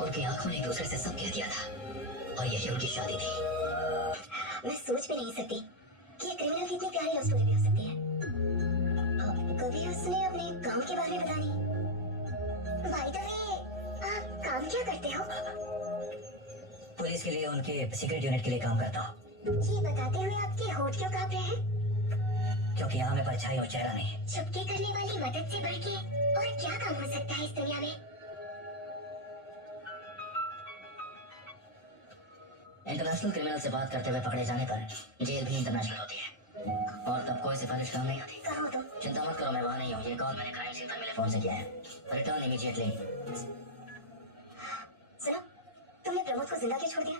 उनकी आंखों ने एक दूसरे से सब कह दिया था और यही उनकी शादी थी। मैं सोच भी नहीं सकती कि ये क्रिमिनल की इतनी प्यारी लव स्टोरी भी हो सकती है। कभी उसने अपने काम के बारे में बताई? बाय द वे, आप काम क्या करते हो? पुलिस के लिए उनके सीक्रेट यूनिट के लिए काम करता हूँ। ये बताते हुए आपके होठ क्यों कांप रहे हैं? क्योंकि यहाँ में परछाई और चेहरा नहीं। चुपके करने वाली मदद से बढ़ के और क्या काम हो सकता है इस दुनिया में? इंटरनेशनल क्रिमिनल से बात करते हुए पकड़े जाने पर जेल भी इंटरनेशनल होती है और तब कोई सिफारिश काम नहीं आती। कहो तो। चिंता मत करो, मैं वहाँ नहीं हूँ। ये कॉल मैंने क्राइम सीन पर मिले फोन से किया है। Return immediately. सुनो, तुमने प्रमोद को जिंदा क्यों छोड़ दिया?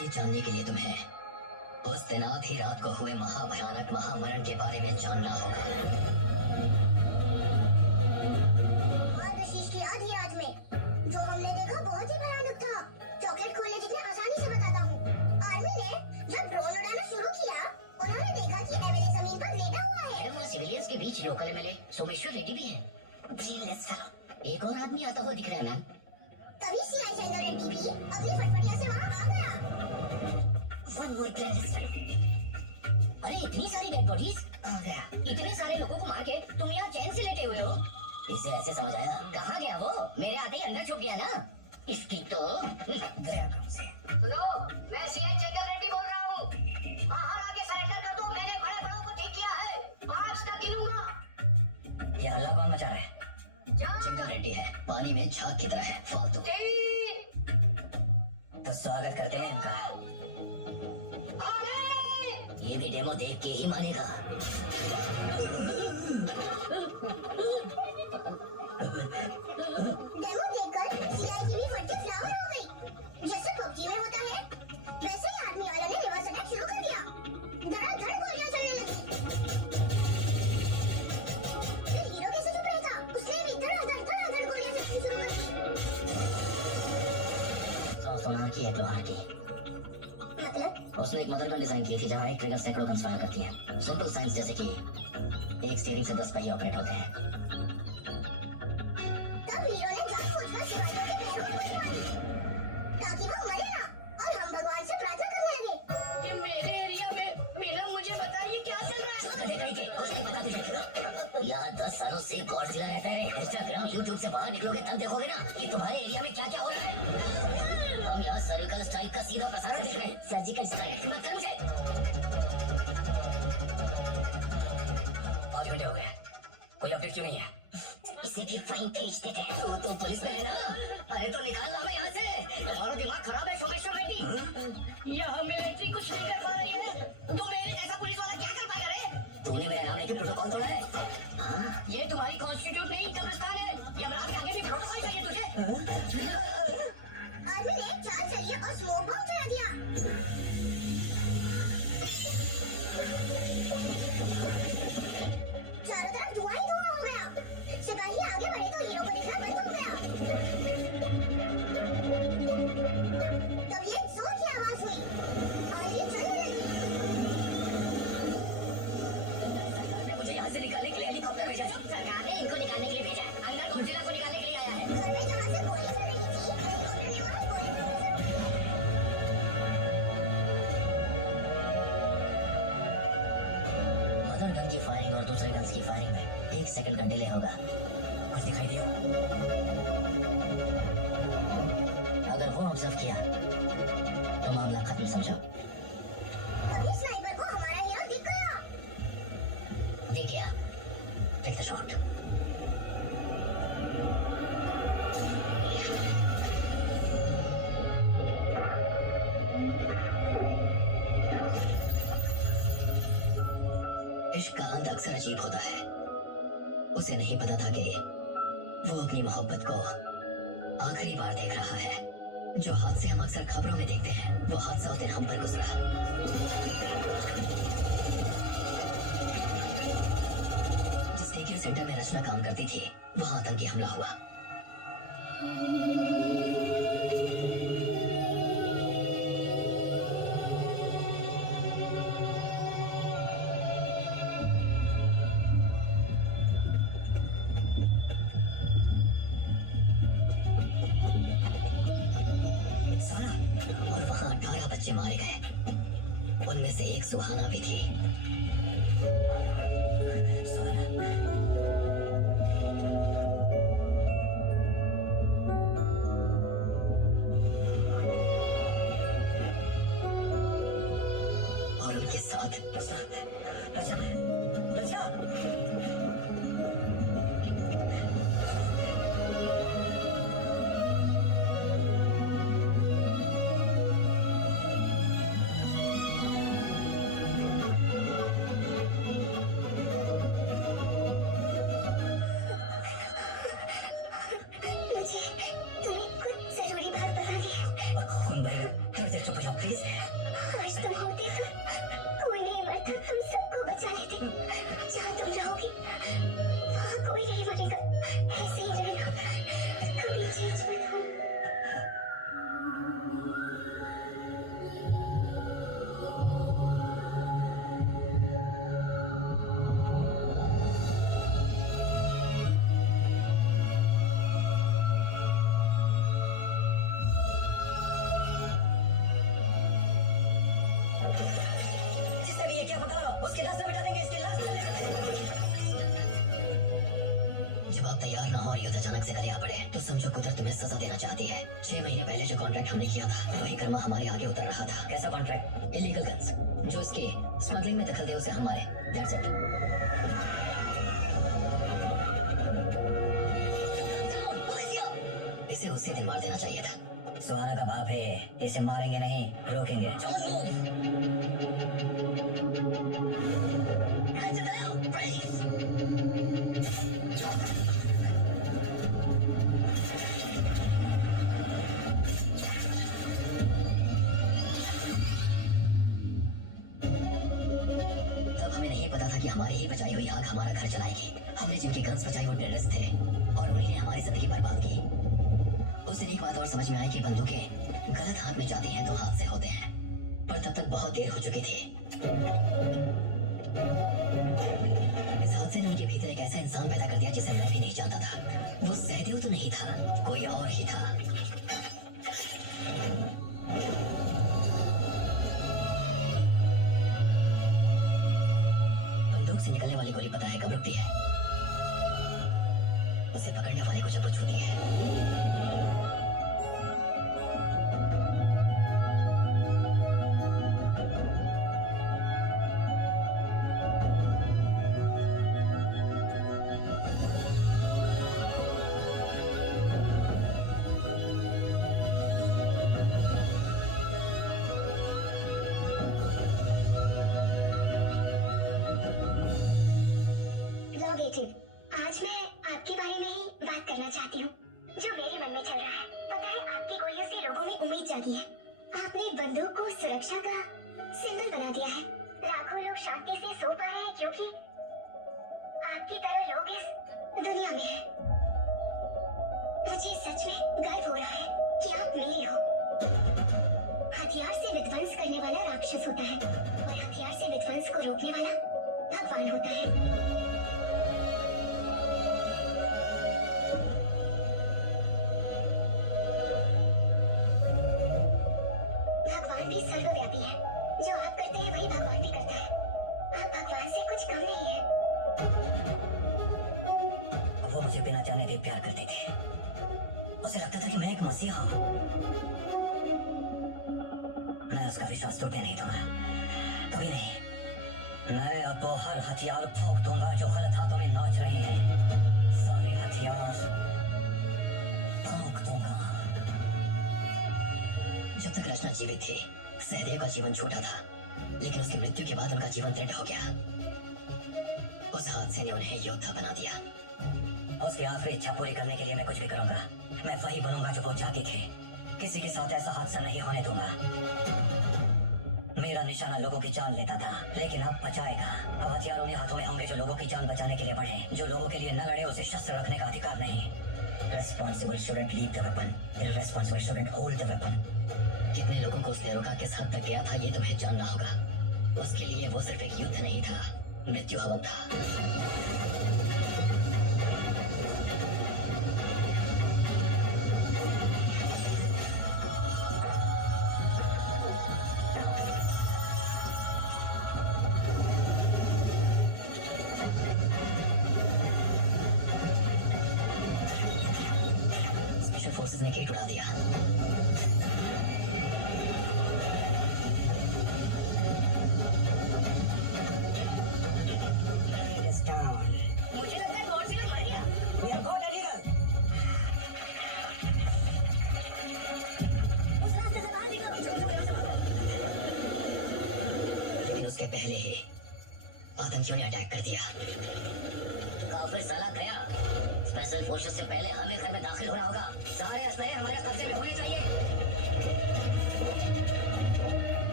ये जानने के लिए तुम्हें उस दिन आधी रात को हुए महाभयानक महामरण के बारे में जानना होगा। आशीष की आधी रात में जो हमने देखा बहुत ही भयानक था। चॉकलेट खोलने जितने आसानी से बताता हूँ। आर्मी ने जब ड्रोन उड़ाना शुरू किया, उन्होंने देखा कि एमएलए जमीन पर लेटा हुआ है। मैडम, वहाँ सिविलियंस के बीच लोकल एमएलए सोमेश्वर रेड्डी भी है। Brainless fellow. एक और आदमी आता हुआ दिख रहा है मैम। तभी सीआई चंद्र रेड्डी भी अपनी फटफटिया से वहाँ आ गया। One more brainless fellow. अरे इतनी सारी डेड बॉडीज आ गया। इतने सारे लोगों को मार के तुम यहाँ चैन से लेटे हुए हो। इसे ऐसे समझ आया? कहाँ गया वो? मेरे आते ही अंदर छुप गया ना। इसकी तो गया कब से। सुनो, मैं सीआई चंद्र रेड्डी बोल रहा हूँ। बाहर आके सरेंडर कर दो। मैंने बड़े बड़ों को ठीक किया है। 5 तक गिनूंगा। ये हल्ला कौन मचा रहा है? चंद्र रेड्डी है, पानी में झाग की तरह है, फालतू। 3। तो स्वागत करते हैं इनका। ये भी डेमो देख के ही मानेगा। डेमो देखकर सीआई की भी फटके फ्लावर हो गई। जैसे पबजी में होता है, वैसे ही आर्मी वालों ने रिवर्स अटैक शुरू कर दिया। धड़ाधड़ गोलियां चलने लगी। फिर हीरो कैसे चुप रहेगा? उसने भी धड़ाधड़ गोलियां चलनी शुरू कर दी। सोना की है लोहा की। मतलब? उसने एक मदर गन डिजाइन की थी जहाँ एक ट्रिगर सैकड़ों गन्स फायर करती है। सिंपल साइंस जैसे कि एक स्टीयरिंग से 10 पहिए ऑपरेट होते हैं। तब हीरो ने जानबूझकर सिपाहियों के पैरों में गोली मारी ताकि वो मरे ना, और हम भगवान से प्रार्थना करने लगे। कि मेरे एरिया में मेरा मुझे बताइए क्या चल रहा है। उसने बता दिया। यहाँ 10 सालों से गॉडजिला रहता है। इंस्टाग्राम यूट्यूब से बाहर निकलोगे तब देखोगे ना कि तुम्हारे एरिया में क्या क्या हो रहा है। हम यहाँ सर्जिकल स्ट्राइक का सीधा प्रसारण देख रहे हैं। सर्जिकल स्ट्राइक मत कर मुझे। 5 घंटे हो गए, कोई अपडेट क्यों नहीं है? इसे भी फाइन भेज देते हैं। तो पुलिस में है ना। अरे तो निकाल ला यहाँ से। तुम्हारा दिमाग खराब है सोमेश्वर रेड्डी। यहाँ मिलिट्री कुछ नहीं कर पा रही है तो मेरे जैसा पुलिस वाला क्या कर पाएगा रे? तूने मेरे नाम लेके प्रोटोकॉल तोड़ा है। ये तुम्हारी कॉन्स्टिट्यूट नहीं कब्रिस्तान है। यमराज के आगे भी प्रोटोकॉल चाहिए तुझे। आर्मी ने चार चलिए और स्मोक बम चला दिया। चारों तरफ धुआं ही धुआं हो गया। सिपाही आगे बढ़े तो हीरो को दिखना बंद हो गया। तब ये जोर की आवाज हुई और ये चलने लगी। मुझे यहाँ से निकालने के लिए हेलीकॉप्टर भेजा है। सरकार ने इनको निकालने के लिए भेजा है। अंदर गॉडजिला को निकालने के लिए आया है। घर में जहाँ से गोली चल रही थी, हेलीकॉप्टर ने वहाँ गोली चलाई। मदर गन की फायरिंग और दूसरे गन्स की फायरिंग में 1 सेकंड का डिले होगा। कुछ दिखाई दिया? अगर वो ऑब्जर्व किया तो मामला खत्म समझो। अभी स्नाइपर को हमारा हीरो दिख गया। दिख गया? Take the shot. इश्क का अंत अक्सर अजीब होता है। उसे नहीं पता था कि वो अपनी मोहब्बत को आखिरी बार देख रहा है। जो हादसे हम अक्सर खबरों में देखते हैं, वो हादसा उस दिन हम पर गुजरा। जिस डे केयर सेंटर में रचना काम करती थी, वहां आतंकी हमला हुआ। बच्चे मारे गए, उनमें से एक सुहाना भी थी। सुहाना और उनके साथ रचा रचा मुझे तुम्हें कुछ जरूरी बात बतानी है। खून बहेगा, थोड़ी देर चुप हो जाओ प्लीज। आज तुम होते तो कोई नहीं मरता, तुम सबको बचा लेते। जहाँ तुम रहोगी वहाँ कोई नहीं मरेगा। ऐसे ही रहना, कभी चेंज मत हो। जिससे भी ये क्या पता उसके लाश में बिठा देंगे, इसके लाश में। जब आप तैयार ना हो और युद्ध अचानक से करिया पड़े तो समझो कुदरत तुम्हें सजा देना चाहती है। 6 महीने पहले जो कॉन्ट्रैक्ट हमने किया था वही कर्मा हमारे आगे उतर रहा था। कैसा कॉन्ट्रैक्ट? Illegal guns. जो इसकी स्मगलिंग में दखल दे उसे हम मारे। That's it. इसे उसी दिन मार देना चाहिए था। सुहाना का बाप है, इसे मारेंगे नहीं, रोकेंगे। तब हमें नहीं पता था कि हमारी ही बचाई हुई आग हमारा घर जलाएगी। हमने जिनकी गन्स बचाई वो टेररिस्ट थे और उन्हीं ने हमारी जिंदगी बर्बाद की। उस दिन एक बात और समझ में आई कि बंदूकें गलत हाथ में जाती हैं तो हादसे होते हैं, पर तब तक बहुत देर हो चुकी थी। इस हादसे ने उनके भीतर एक ऐसा इंसान पैदा कर दिया जिसे मैं भी नहीं जानता था। वो सहदेव तो नहीं था, कोई और ही था। बंदूक से निकलने वाली गोली पता है कब रुकती है? उसे पकड़ने वाले को जब वो छूती है। आज मैं आपके बारे में ही बात करना चाहती हूँ, जो मेरे मन में चल रहा है। पता है, आपकी गोलियों से लोगों में उम्मीद जागी है। आपने बंदूक को सुरक्षा का सिंबल बना दिया है। लाखों लोग शांति से सो पा रहे हैं क्योंकि आपकी तरह लोग इस दुनिया में हैं। मुझे सच में गर्व हो रहा है कि आप मेरी हो। हथियार से विध्वंस करने वाला राक्षस होता है और हथियार से विध्वंस को रोकने वाला भगवान होता है। भी सर्वव्यापी है। जो आप करते हैं वही भगवान भी करता है। आप भगवान से कुछ कम नहीं है। वो मुझे बिना जाने भी प्यार करते थे। उसे लगता था कि मैं एक मसीहा हूँ। मैं उसका विश्वास टूटने नहीं दूंगा, कभी नहीं। मैं अब वो हर हथियार फूंक दूंगा जो गलत हाथों में नाच रहे हैं। सारे हथियार फूंक दूंगा। जब तक रचना जीवित थी सहदेव का जीवन छोटा था, लेकिन उसकी मृत्यु के बाद उनका जीवन दृढ़ हो गया। उस हादसे ने उन्हें योद्धा बना दिया। उसकी आखिरी इच्छा पूरी करने के लिए मैं कुछ भी करूंगा। मैं वही बनूंगा जो वो चाहते थे। किसी के साथ ऐसा हादसा नहीं होने दूंगा। मेरा निशाना लोगों की जान लेता था, लेकिन अब बचाएगा। अब हथियार उन्हीं हाथों में होंगे जो लोगों की जान बचाने के लिए बढ़े। जो लोगों के लिए न लड़े उसे शस्त्र रखने का अधिकार नहीं। Responsible shouldn't leave the weapon. Irresponsible shouldn't hold the weapon. कितने लोगों को उसने रोका, किस हद तक गया था ये तुम्हें जानना होगा। उसके लिए वो सिर्फ एक युद्ध नहीं था, मृत्यु हवन था। रॉकेट उड़ा दिया। मुझे लगता है गॉड से मर गया। उस रास्ते से बाहर निकलो। लेकिन उसके पहले ही आतंकियों ने अटैक कर दिया। काफिर साला गया। स्पेशल फोर्सेस से पहले हमें घर में दाखिल होना होगा। सारे असलहे हमारे कब्जे में होने चाहिए।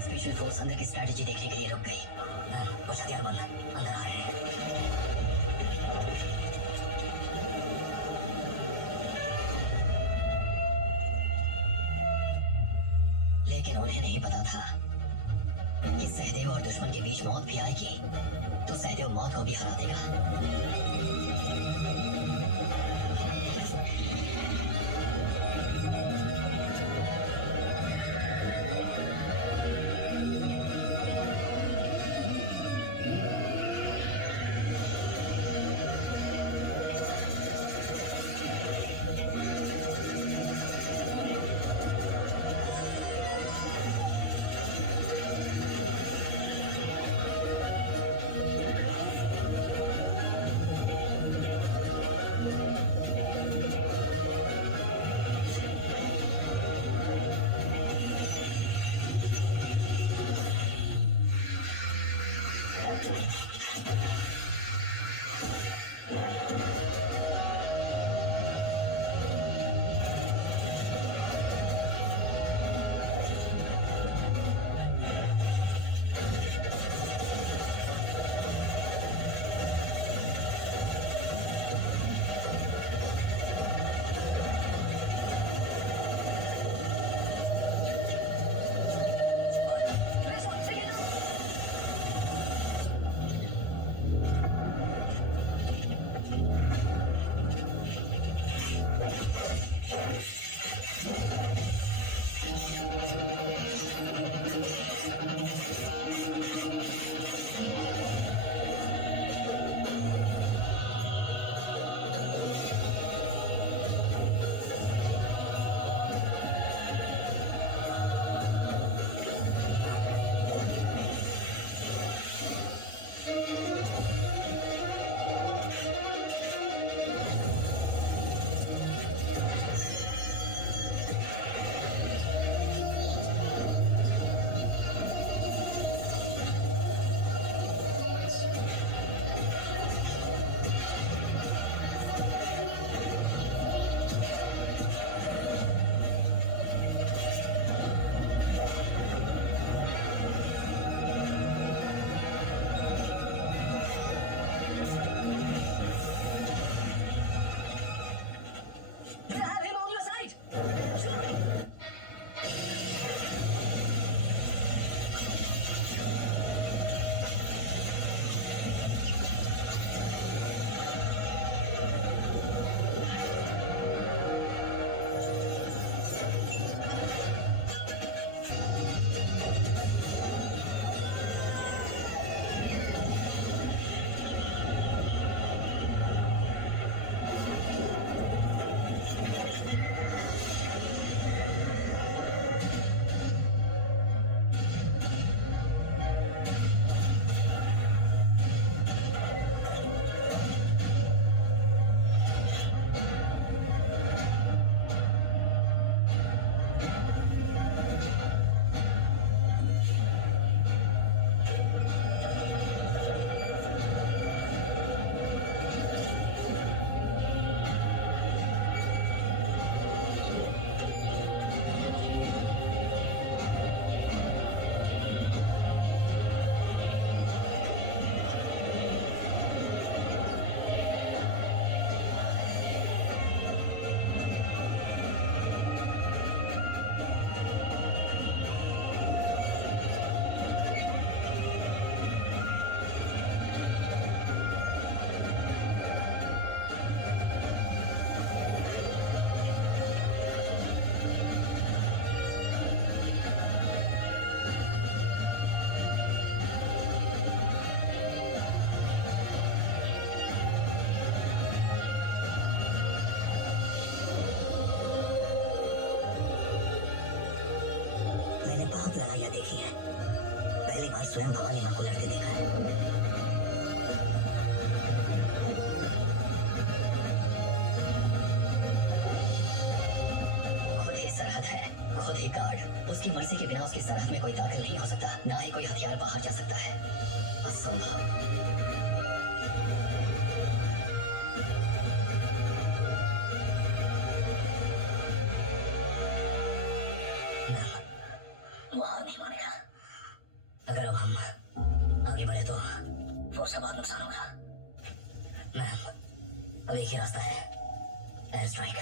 स्पेशल फोर्स अंदर की स्ट्रैटेजी देखने के लिए रुक गई। कुछ हथियार बोलना, अंदर आ रहे हैं। लेकिन उन्हें नहीं पता था कि सहदेव और दुश्मन के बीच मौत भी आएगी तो सहदेव मौत को भी हरा देगा। उसकी मर्जी के बिना उसकी सरहद में कोई दाखिल नहीं हो सकता, ना ही कोई हथियार बाहर जा सकता है। असंभव। वो हार नहीं मानेगा। अगर अब हम आगे बढ़े तो फोर्स का बहुत नुकसान होगा। मैम, अब एक ही रास्ता है, एयर स्ट्राइक।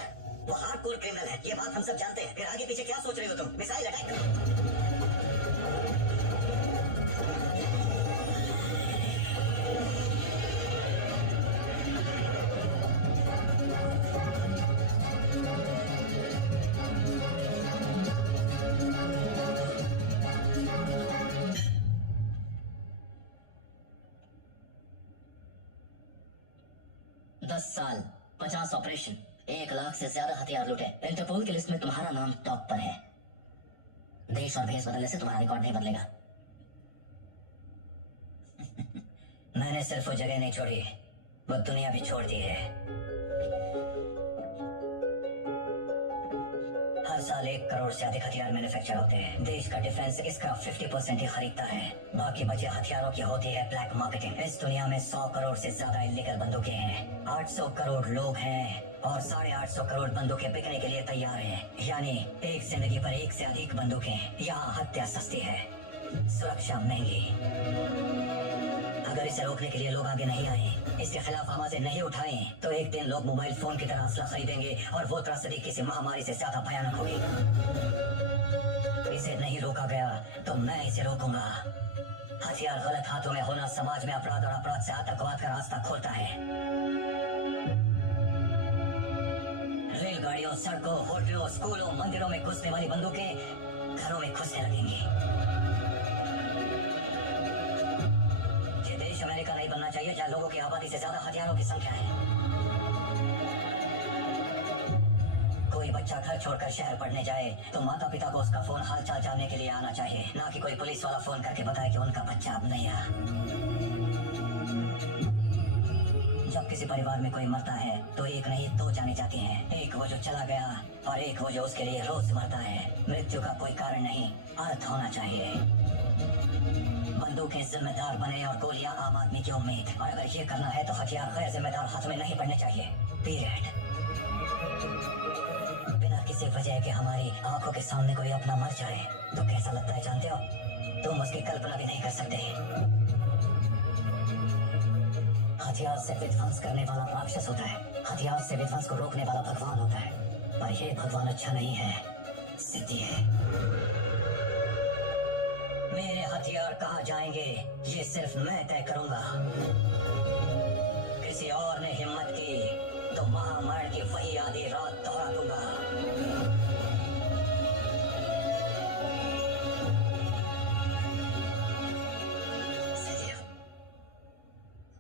वो हार्डकोर क्रिमिनल है, ये बात हम सब जानते हैं। फिर आगे पीछे क्या सोच रहे हो तुम? मिसाइल अटैक करो। 10 साल, 50 ऑपरेशन, 1 लाख से ज्यादा हथियार लूटे। इंटरपोल की लिस्ट में तुम्हारा नाम टॉप पर है। देश और भेष बदलने से तुम्हारा रिकॉर्ड नहीं बदलेगा। मैंने सिर्फ वो जगह नहीं छोड़ी, वो दुनिया भी छोड़ दी है। हर साल 1 करोड़ से अधिक हथियार मैन्युफैक्चर होते हैं। देश का डिफेंस इसका 50% ही खरीदता है। बाकी बचे हथियारों की होती है ब्लैक मार्केटिंग। इस दुनिया में 100 करोड़ से ज्यादा इलीगल बंदूकें हैं। 800 करोड़ लोग हैं और 850 करोड़ बंदूकें बिकने के लिए तैयार हैं। यानी एक जिंदगी पर 1 से अधिक बंदूकें। यहाँ हत्या सस्ती है, सुरक्षा महंगी। अगर इसे रोकने के लिए लोग आगे नहीं आए, इसके खिलाफ आवाजें नहीं उठाएं, तो एक दिन लोग मोबाइल फोन की तरह असला खरीदेंगे और वो त्रासदी किसी महामारी से ज्यादा भयानक होगी। इसे नहीं रोका गया तो मैं इसे रोकूंगा। हथियार गलत हाथों में होना समाज में अपराध और अपराध से आतंकवाद का रास्ता खोलता है। रेलगाड़ियों, सड़कों, होटलों, स्कूलों, मंदिरों में घुसने वाली बंदूकें घरों में घुसने लगेंगी। अमेरिका नहीं बनना चाहिए जहाँ लोगों की आबादी से ज्यादा हथियारों की संख्या है। कोई बच्चा घर छोड़कर शहर पढ़ने जाए तो माता पिता को उसका फोन हालचाल जानने के लिए आना चाहिए, ना कि कोई पुलिस वाला फोन करके बताए कि उनका बच्चा अब नहीं आया। जब किसी परिवार में कोई मरता है तो एक नहीं 2 जाने जाती हैं। एक वो जो चला गया और एक वो जो उसके लिए रोज मरता है। मृत्यु का कोई कारण नहीं, अर्थ होना चाहिए। बंदूकें जिम्मेदार बने और गोलियां आम आदमी की उम्मीद। और अगर ये करना है तो हथियार गैर जिम्मेदार हाथ में नहीं पड़ने चाहिए। पीरियड। बिना किसी वजह के हमारी आंखों के सामने कोई अपना मर जाए तो कैसा लगता है जानते हो? तुम उसकी कल्पना भी नहीं कर सकते। हथियार से विध्वंस करने वाला राक्षस होता है, हथियार से विध्वंस को रोकने वाला भगवान होता है। पर यह भगवान अच्छा नहीं है, सिद्धि है। मेरे हथियार कहाँ जाएंगे ये सिर्फ मैं तय करूंगा। किसी और ने हिम्मत की तो महामरण की वही आधी रात दोहरा दूंगा।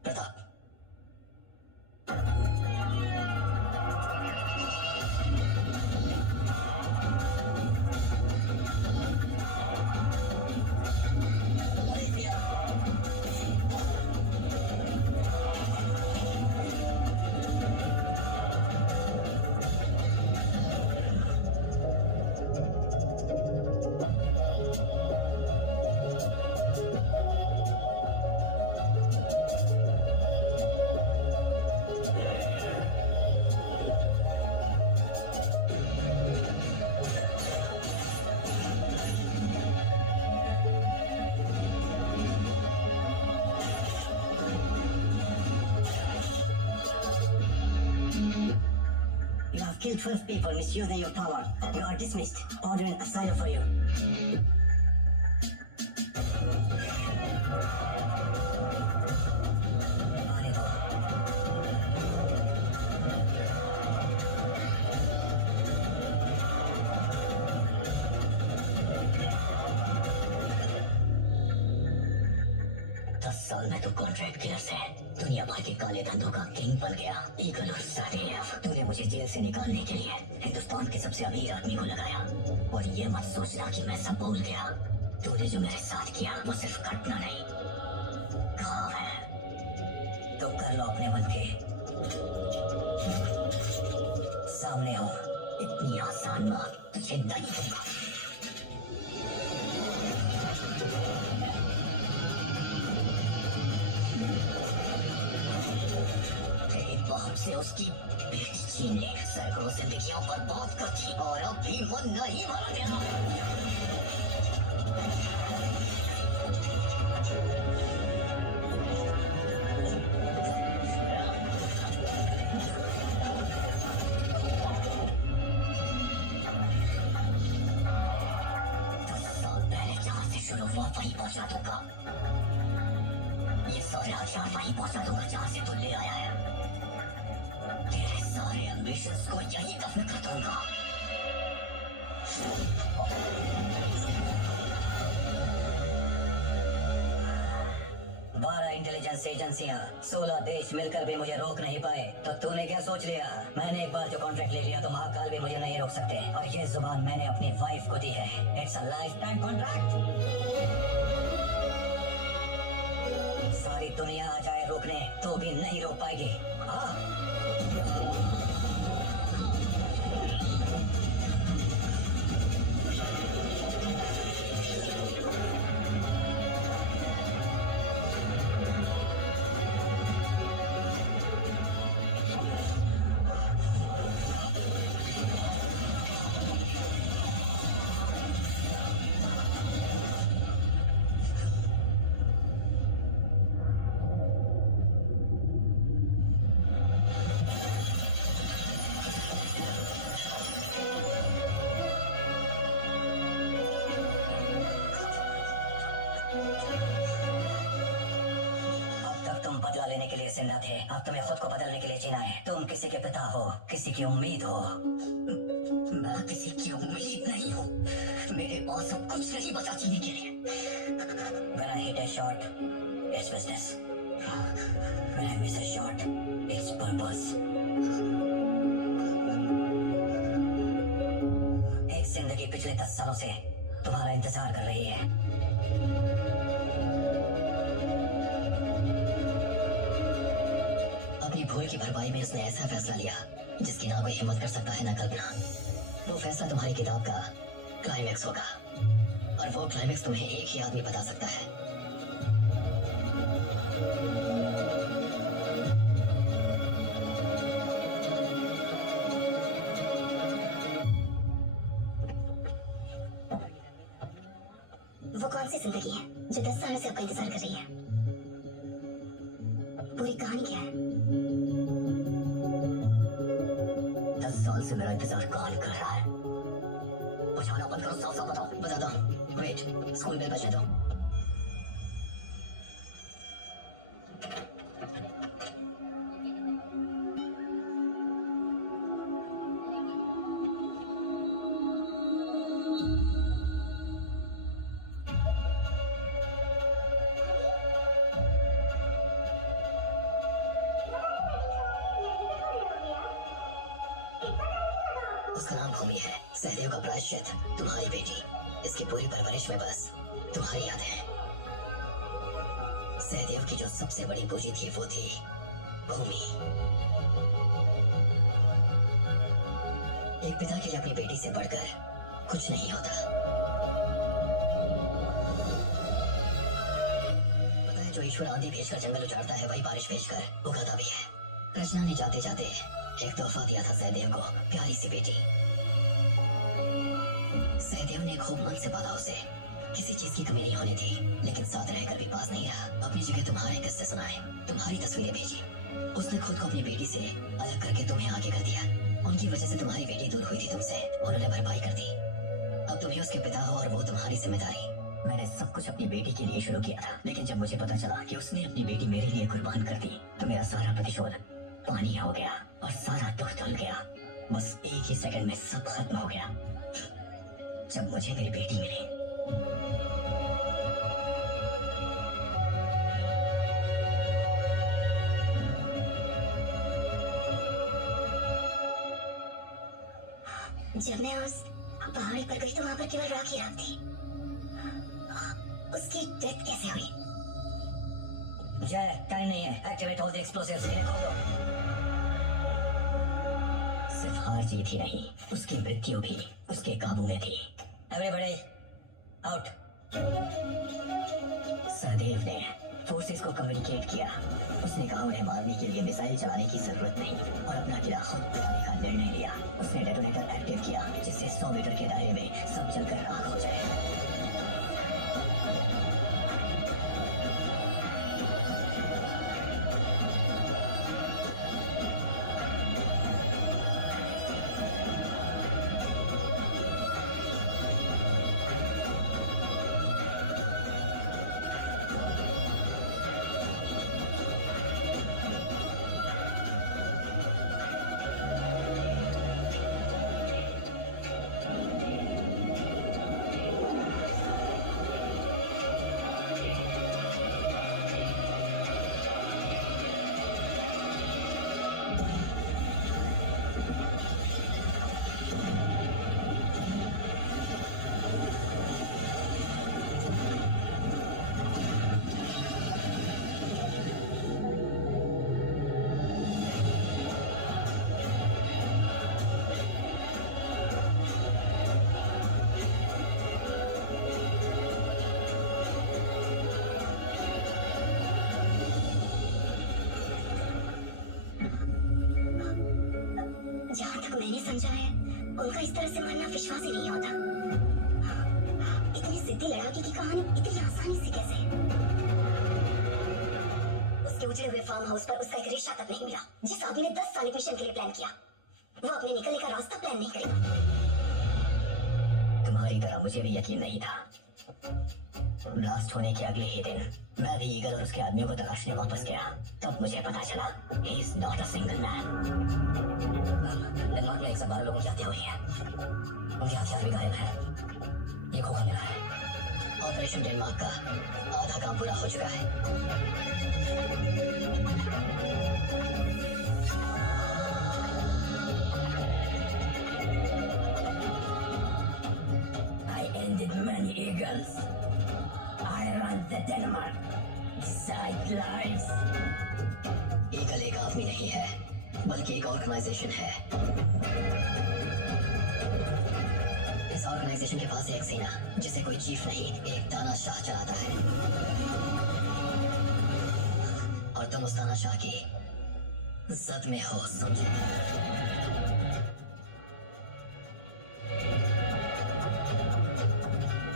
Pratap, killed 12 people misusing your power. You are dismissed. Ordering asylum for you. साल में तो कॉन्ट्रैक्ट किलर से दुनिया भर के काले धंधों का किंग बन गया। ईगल और साडेफ, तूने मुझे जेल से निकालने के लिए हिंदुस्तान के सबसे अमीर आदमी को लगाया। और ये मत सोचना कि मैं सब भूल गया। तूने जो मेरे साथ किया वो सिर्फ घटना नहीं, घाव है। तो कर लो अपने मन के सामने हो। इतनी आसान बात तुझे नहीं दूंगा। उसकी बेटी ने सैकड़ों जिंदगियां बर्बाद कर दी और अब भी मन नहीं भरा गया। शुरू हुआ वहीं पहुंचा दूंगा, ये सारे हथियार वहीं पहुंचा दूंगा जहां से तू ले आया है। तेरे सारे एम्बिशंस को यहीं दफन कर दूंगा। इंटेलिजेंस एजेंसियां 16 देश मिलकर भी मुझे रोक नहीं पाए, तो तूने क्या सोच लिया? मैंने एक बार जो कॉन्ट्रैक्ट ले लिया तो महाकाल भी मुझे नहीं रोक सकते, और ये जुबान मैंने अपनी वाइफ को दी है। It's a life time contract. सारी दुनिया आ जाए रोकने तो भी नहीं रोक पाएगी। हाँ, जिंदा थे, अब तुम्हें खुद को बदलने के लिए जीना है। तुम किसी के पिता हो, किसी की उम्मीद हो। मैं किसी की उम्मीद नहीं हूँ। मेरे पास अब कुछ नहीं बचा जीने के लिए। When I hit a shot, it's business. When I miss a shot, it's purpose. एक जिंदगी पिछले 10 सालों से तुम्हारा इंतजार कर रही है। भूल की भरपाई में उसने ऐसा फैसला लिया जिसकी ना कोई हिम्मत कर सकता है ना कल्पना। वो फैसला तुम्हारी किताब का क्लाइमैक्स होगा, और वो क्लाइमैक्स तुम्हें एक ही आदमी बता सकता है। वो कौन सी जिंदगी है जो 10 सालों से आपका इंतजार कर रही है? पूरी कहानी क्या है? 10 साल से मेरा इंतजार कौन कर रहा है? बुझाना बंद करो, साफ साफ बताओ। बताता हूँ। वेट, स्कूल बेल बजने दो। उसका नाम भूमि है। सहदेव का प्रायश्चित तुम्हारी बेटी। इसकी पूरी परवरिश में बस तुम्हारी याद है। सहदेव की जो सबसे बड़ी पूंजी थी वो थी भूमि। एक पिता के लिए अपनी बेटी से बढ़कर कुछ नहीं होता। पता है, जो ईश्वर आंधी भेजकर जंगल उजाड़ता है वही बारिश भेजकर उगाता भी है। रचना ने जाते जाते एक तोहफा दिया था सहदेव को, प्यारी सी बेटी। सहदेव ने खूब मन से पाला उसे, किसी चीज की कमी नहीं होनी थी, लेकिन साथ रहकर भी पास नहीं रहा। अपनी जगह तुम्हारे किस्से सुनाए, तुम्हारी तस्वीरें भेजी। उसने खुद को अपनी बेटी से अलग करके तुम्हें आगे कर दिया। उनकी वजह से तुम्हारी बेटी दूर हुई थी तुमसे, और उन्हें भरपाई कर दी। अब तुम ही उसके पिता हो और वो तुम्हारी जिम्मेदारी। मैंने सब कुछ अपनी बेटी के लिए शुरू किया था, लेकिन जब मुझे पता चला कि उसने अपनी बेटी मेरे लिए कुर्बान कर दी, तो मेरा सारा प्रतिशोध पानी हो गया और सारा दुख धुल गया। बस एक ही सेकंड में सब खत्म हो गया जब मुझे मेरी बेटी मिली। जब मैं उस पहाड़ी पर गई तो वहां पर केवल राख ही राख थी। उसकी डेथ कैसे हुई? जय, टाइम नहीं है। Activate all the explosives. इन्हें खोलो। सिर्फ हार जीत ही नहीं, उसकी मृत्यु भी उसके काबू में थी। Everybody out. सहदेव ने फोर्सेस को कम्युनिकेट किया। उसने कहा उन्हें मारने के लिए मिसाइल चलाने की जरूरत नहीं और अपना किला खुद बनाने का निर्णय लिया। उसने डेटोनेटर एक्टिव किया जिससे 100 मीटर के दायरे में सब जलकर राख हो जाए। जहाँ तक मैंने समझा है उनका इस तरह से मरना विश्वास ही नहीं होता। इतनी जिद्दी लड़ाके की कहानी इतनी आसानी से कैसे? उसके उजड़े हुए फार्म हाउस पर उसका एक रेशा तक नहीं मिला। जिस आदमी ने 10 साल मिशन के लिए प्लान किया वो अपने निकलने का रास्ता प्लान नहीं करेगा। तुम्हारी तरह मुझे भी यकीन नहीं था। ब्लास्ट होने के अगले ही दिन मैं भी ईगल और उसके आदमियों को तलाशने वापस गया। तब मुझे पता चला he is not a single man। Denmark में 112 लोगों की हत्या हुई है। उनके हथियार भी गायब है। ये खोखा मिला है। ऑपरेशन डेनमार्क का आधा काम पूरा हो चुका है। I ended many eagles. I run the Denmark sidelines। Eagle एक आदमी नहीं है बल्कि एक ऑर्गेनाइजेशन है। इस ऑर्गेनाइजेशन के पास एक सेना जिसे कोई चीफ नहीं एक तानाशाह चलाता है और तुम उस तानाशाह की जद में हो समझे।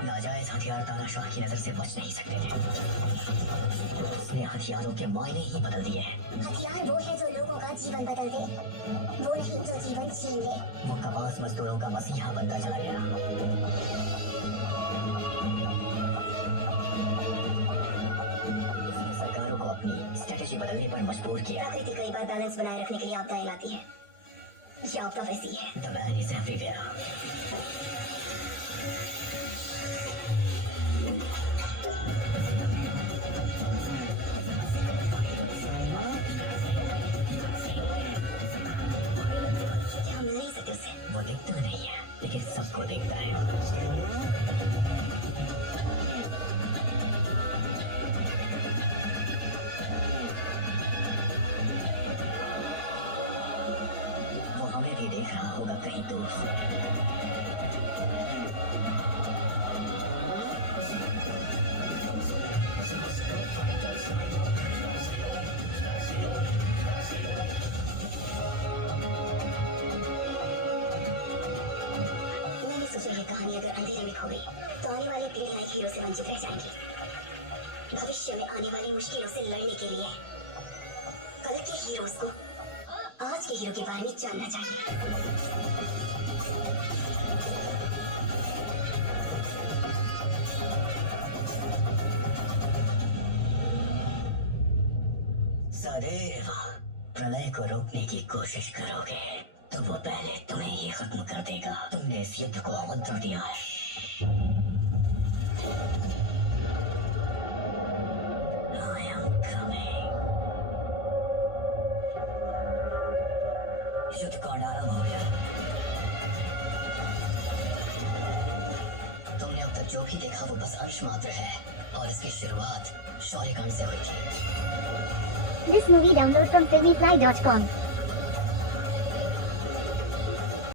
नाजायज हथियार तानाशाह की नजर से बच नहीं सकते थे। उसने हथियारों के मायने ही बदल दिए। हथियार वो है जो लोगों का जीवन बदल दे, वो नहीं जो जीवन छीन ले। वो कपास मजदूरों का मसीहा बनता चला गया। उसने सरकारों को अपनी स्ट्रेटेजी बदलने पर मजबूर किया। प्रकृति कई बार बैलेंस बनाए रखने के लिए आपदाएं लाती है। ये आपदा वैसी है। The man is everywhere। हम नहीं सकते उसे। वो देखता नहीं है लेकिन सबको देखता है। वो हमें भी देख रहा होगा कहीं दूर से। मैंने सोचा ये कहानी अगर अंधेरे में खो गई तो आने वाली पीढ़ियां एक हीरो से वंचित रह जाएंगी। भविष्य में आने वाली मुश्किलों से लड़ने के लिए कल के हीरोज को आज के हीरो के बारे में जानना चाहिए। सदैव प्रलय को रोकने की कोशिश करोगे तो वो पहले तुम्हें ही खत्म कर देगा। तुमने इस युद्ध को आमंत्रण दिया है। I am coming। युद्ध का आरंभ हो गया। तुमने अब तक जो भी देखा वो बस अंश मात्र है और इसकी शुरुआत शौर्यकांड से हुई थी। This movie download from filmyfly.com।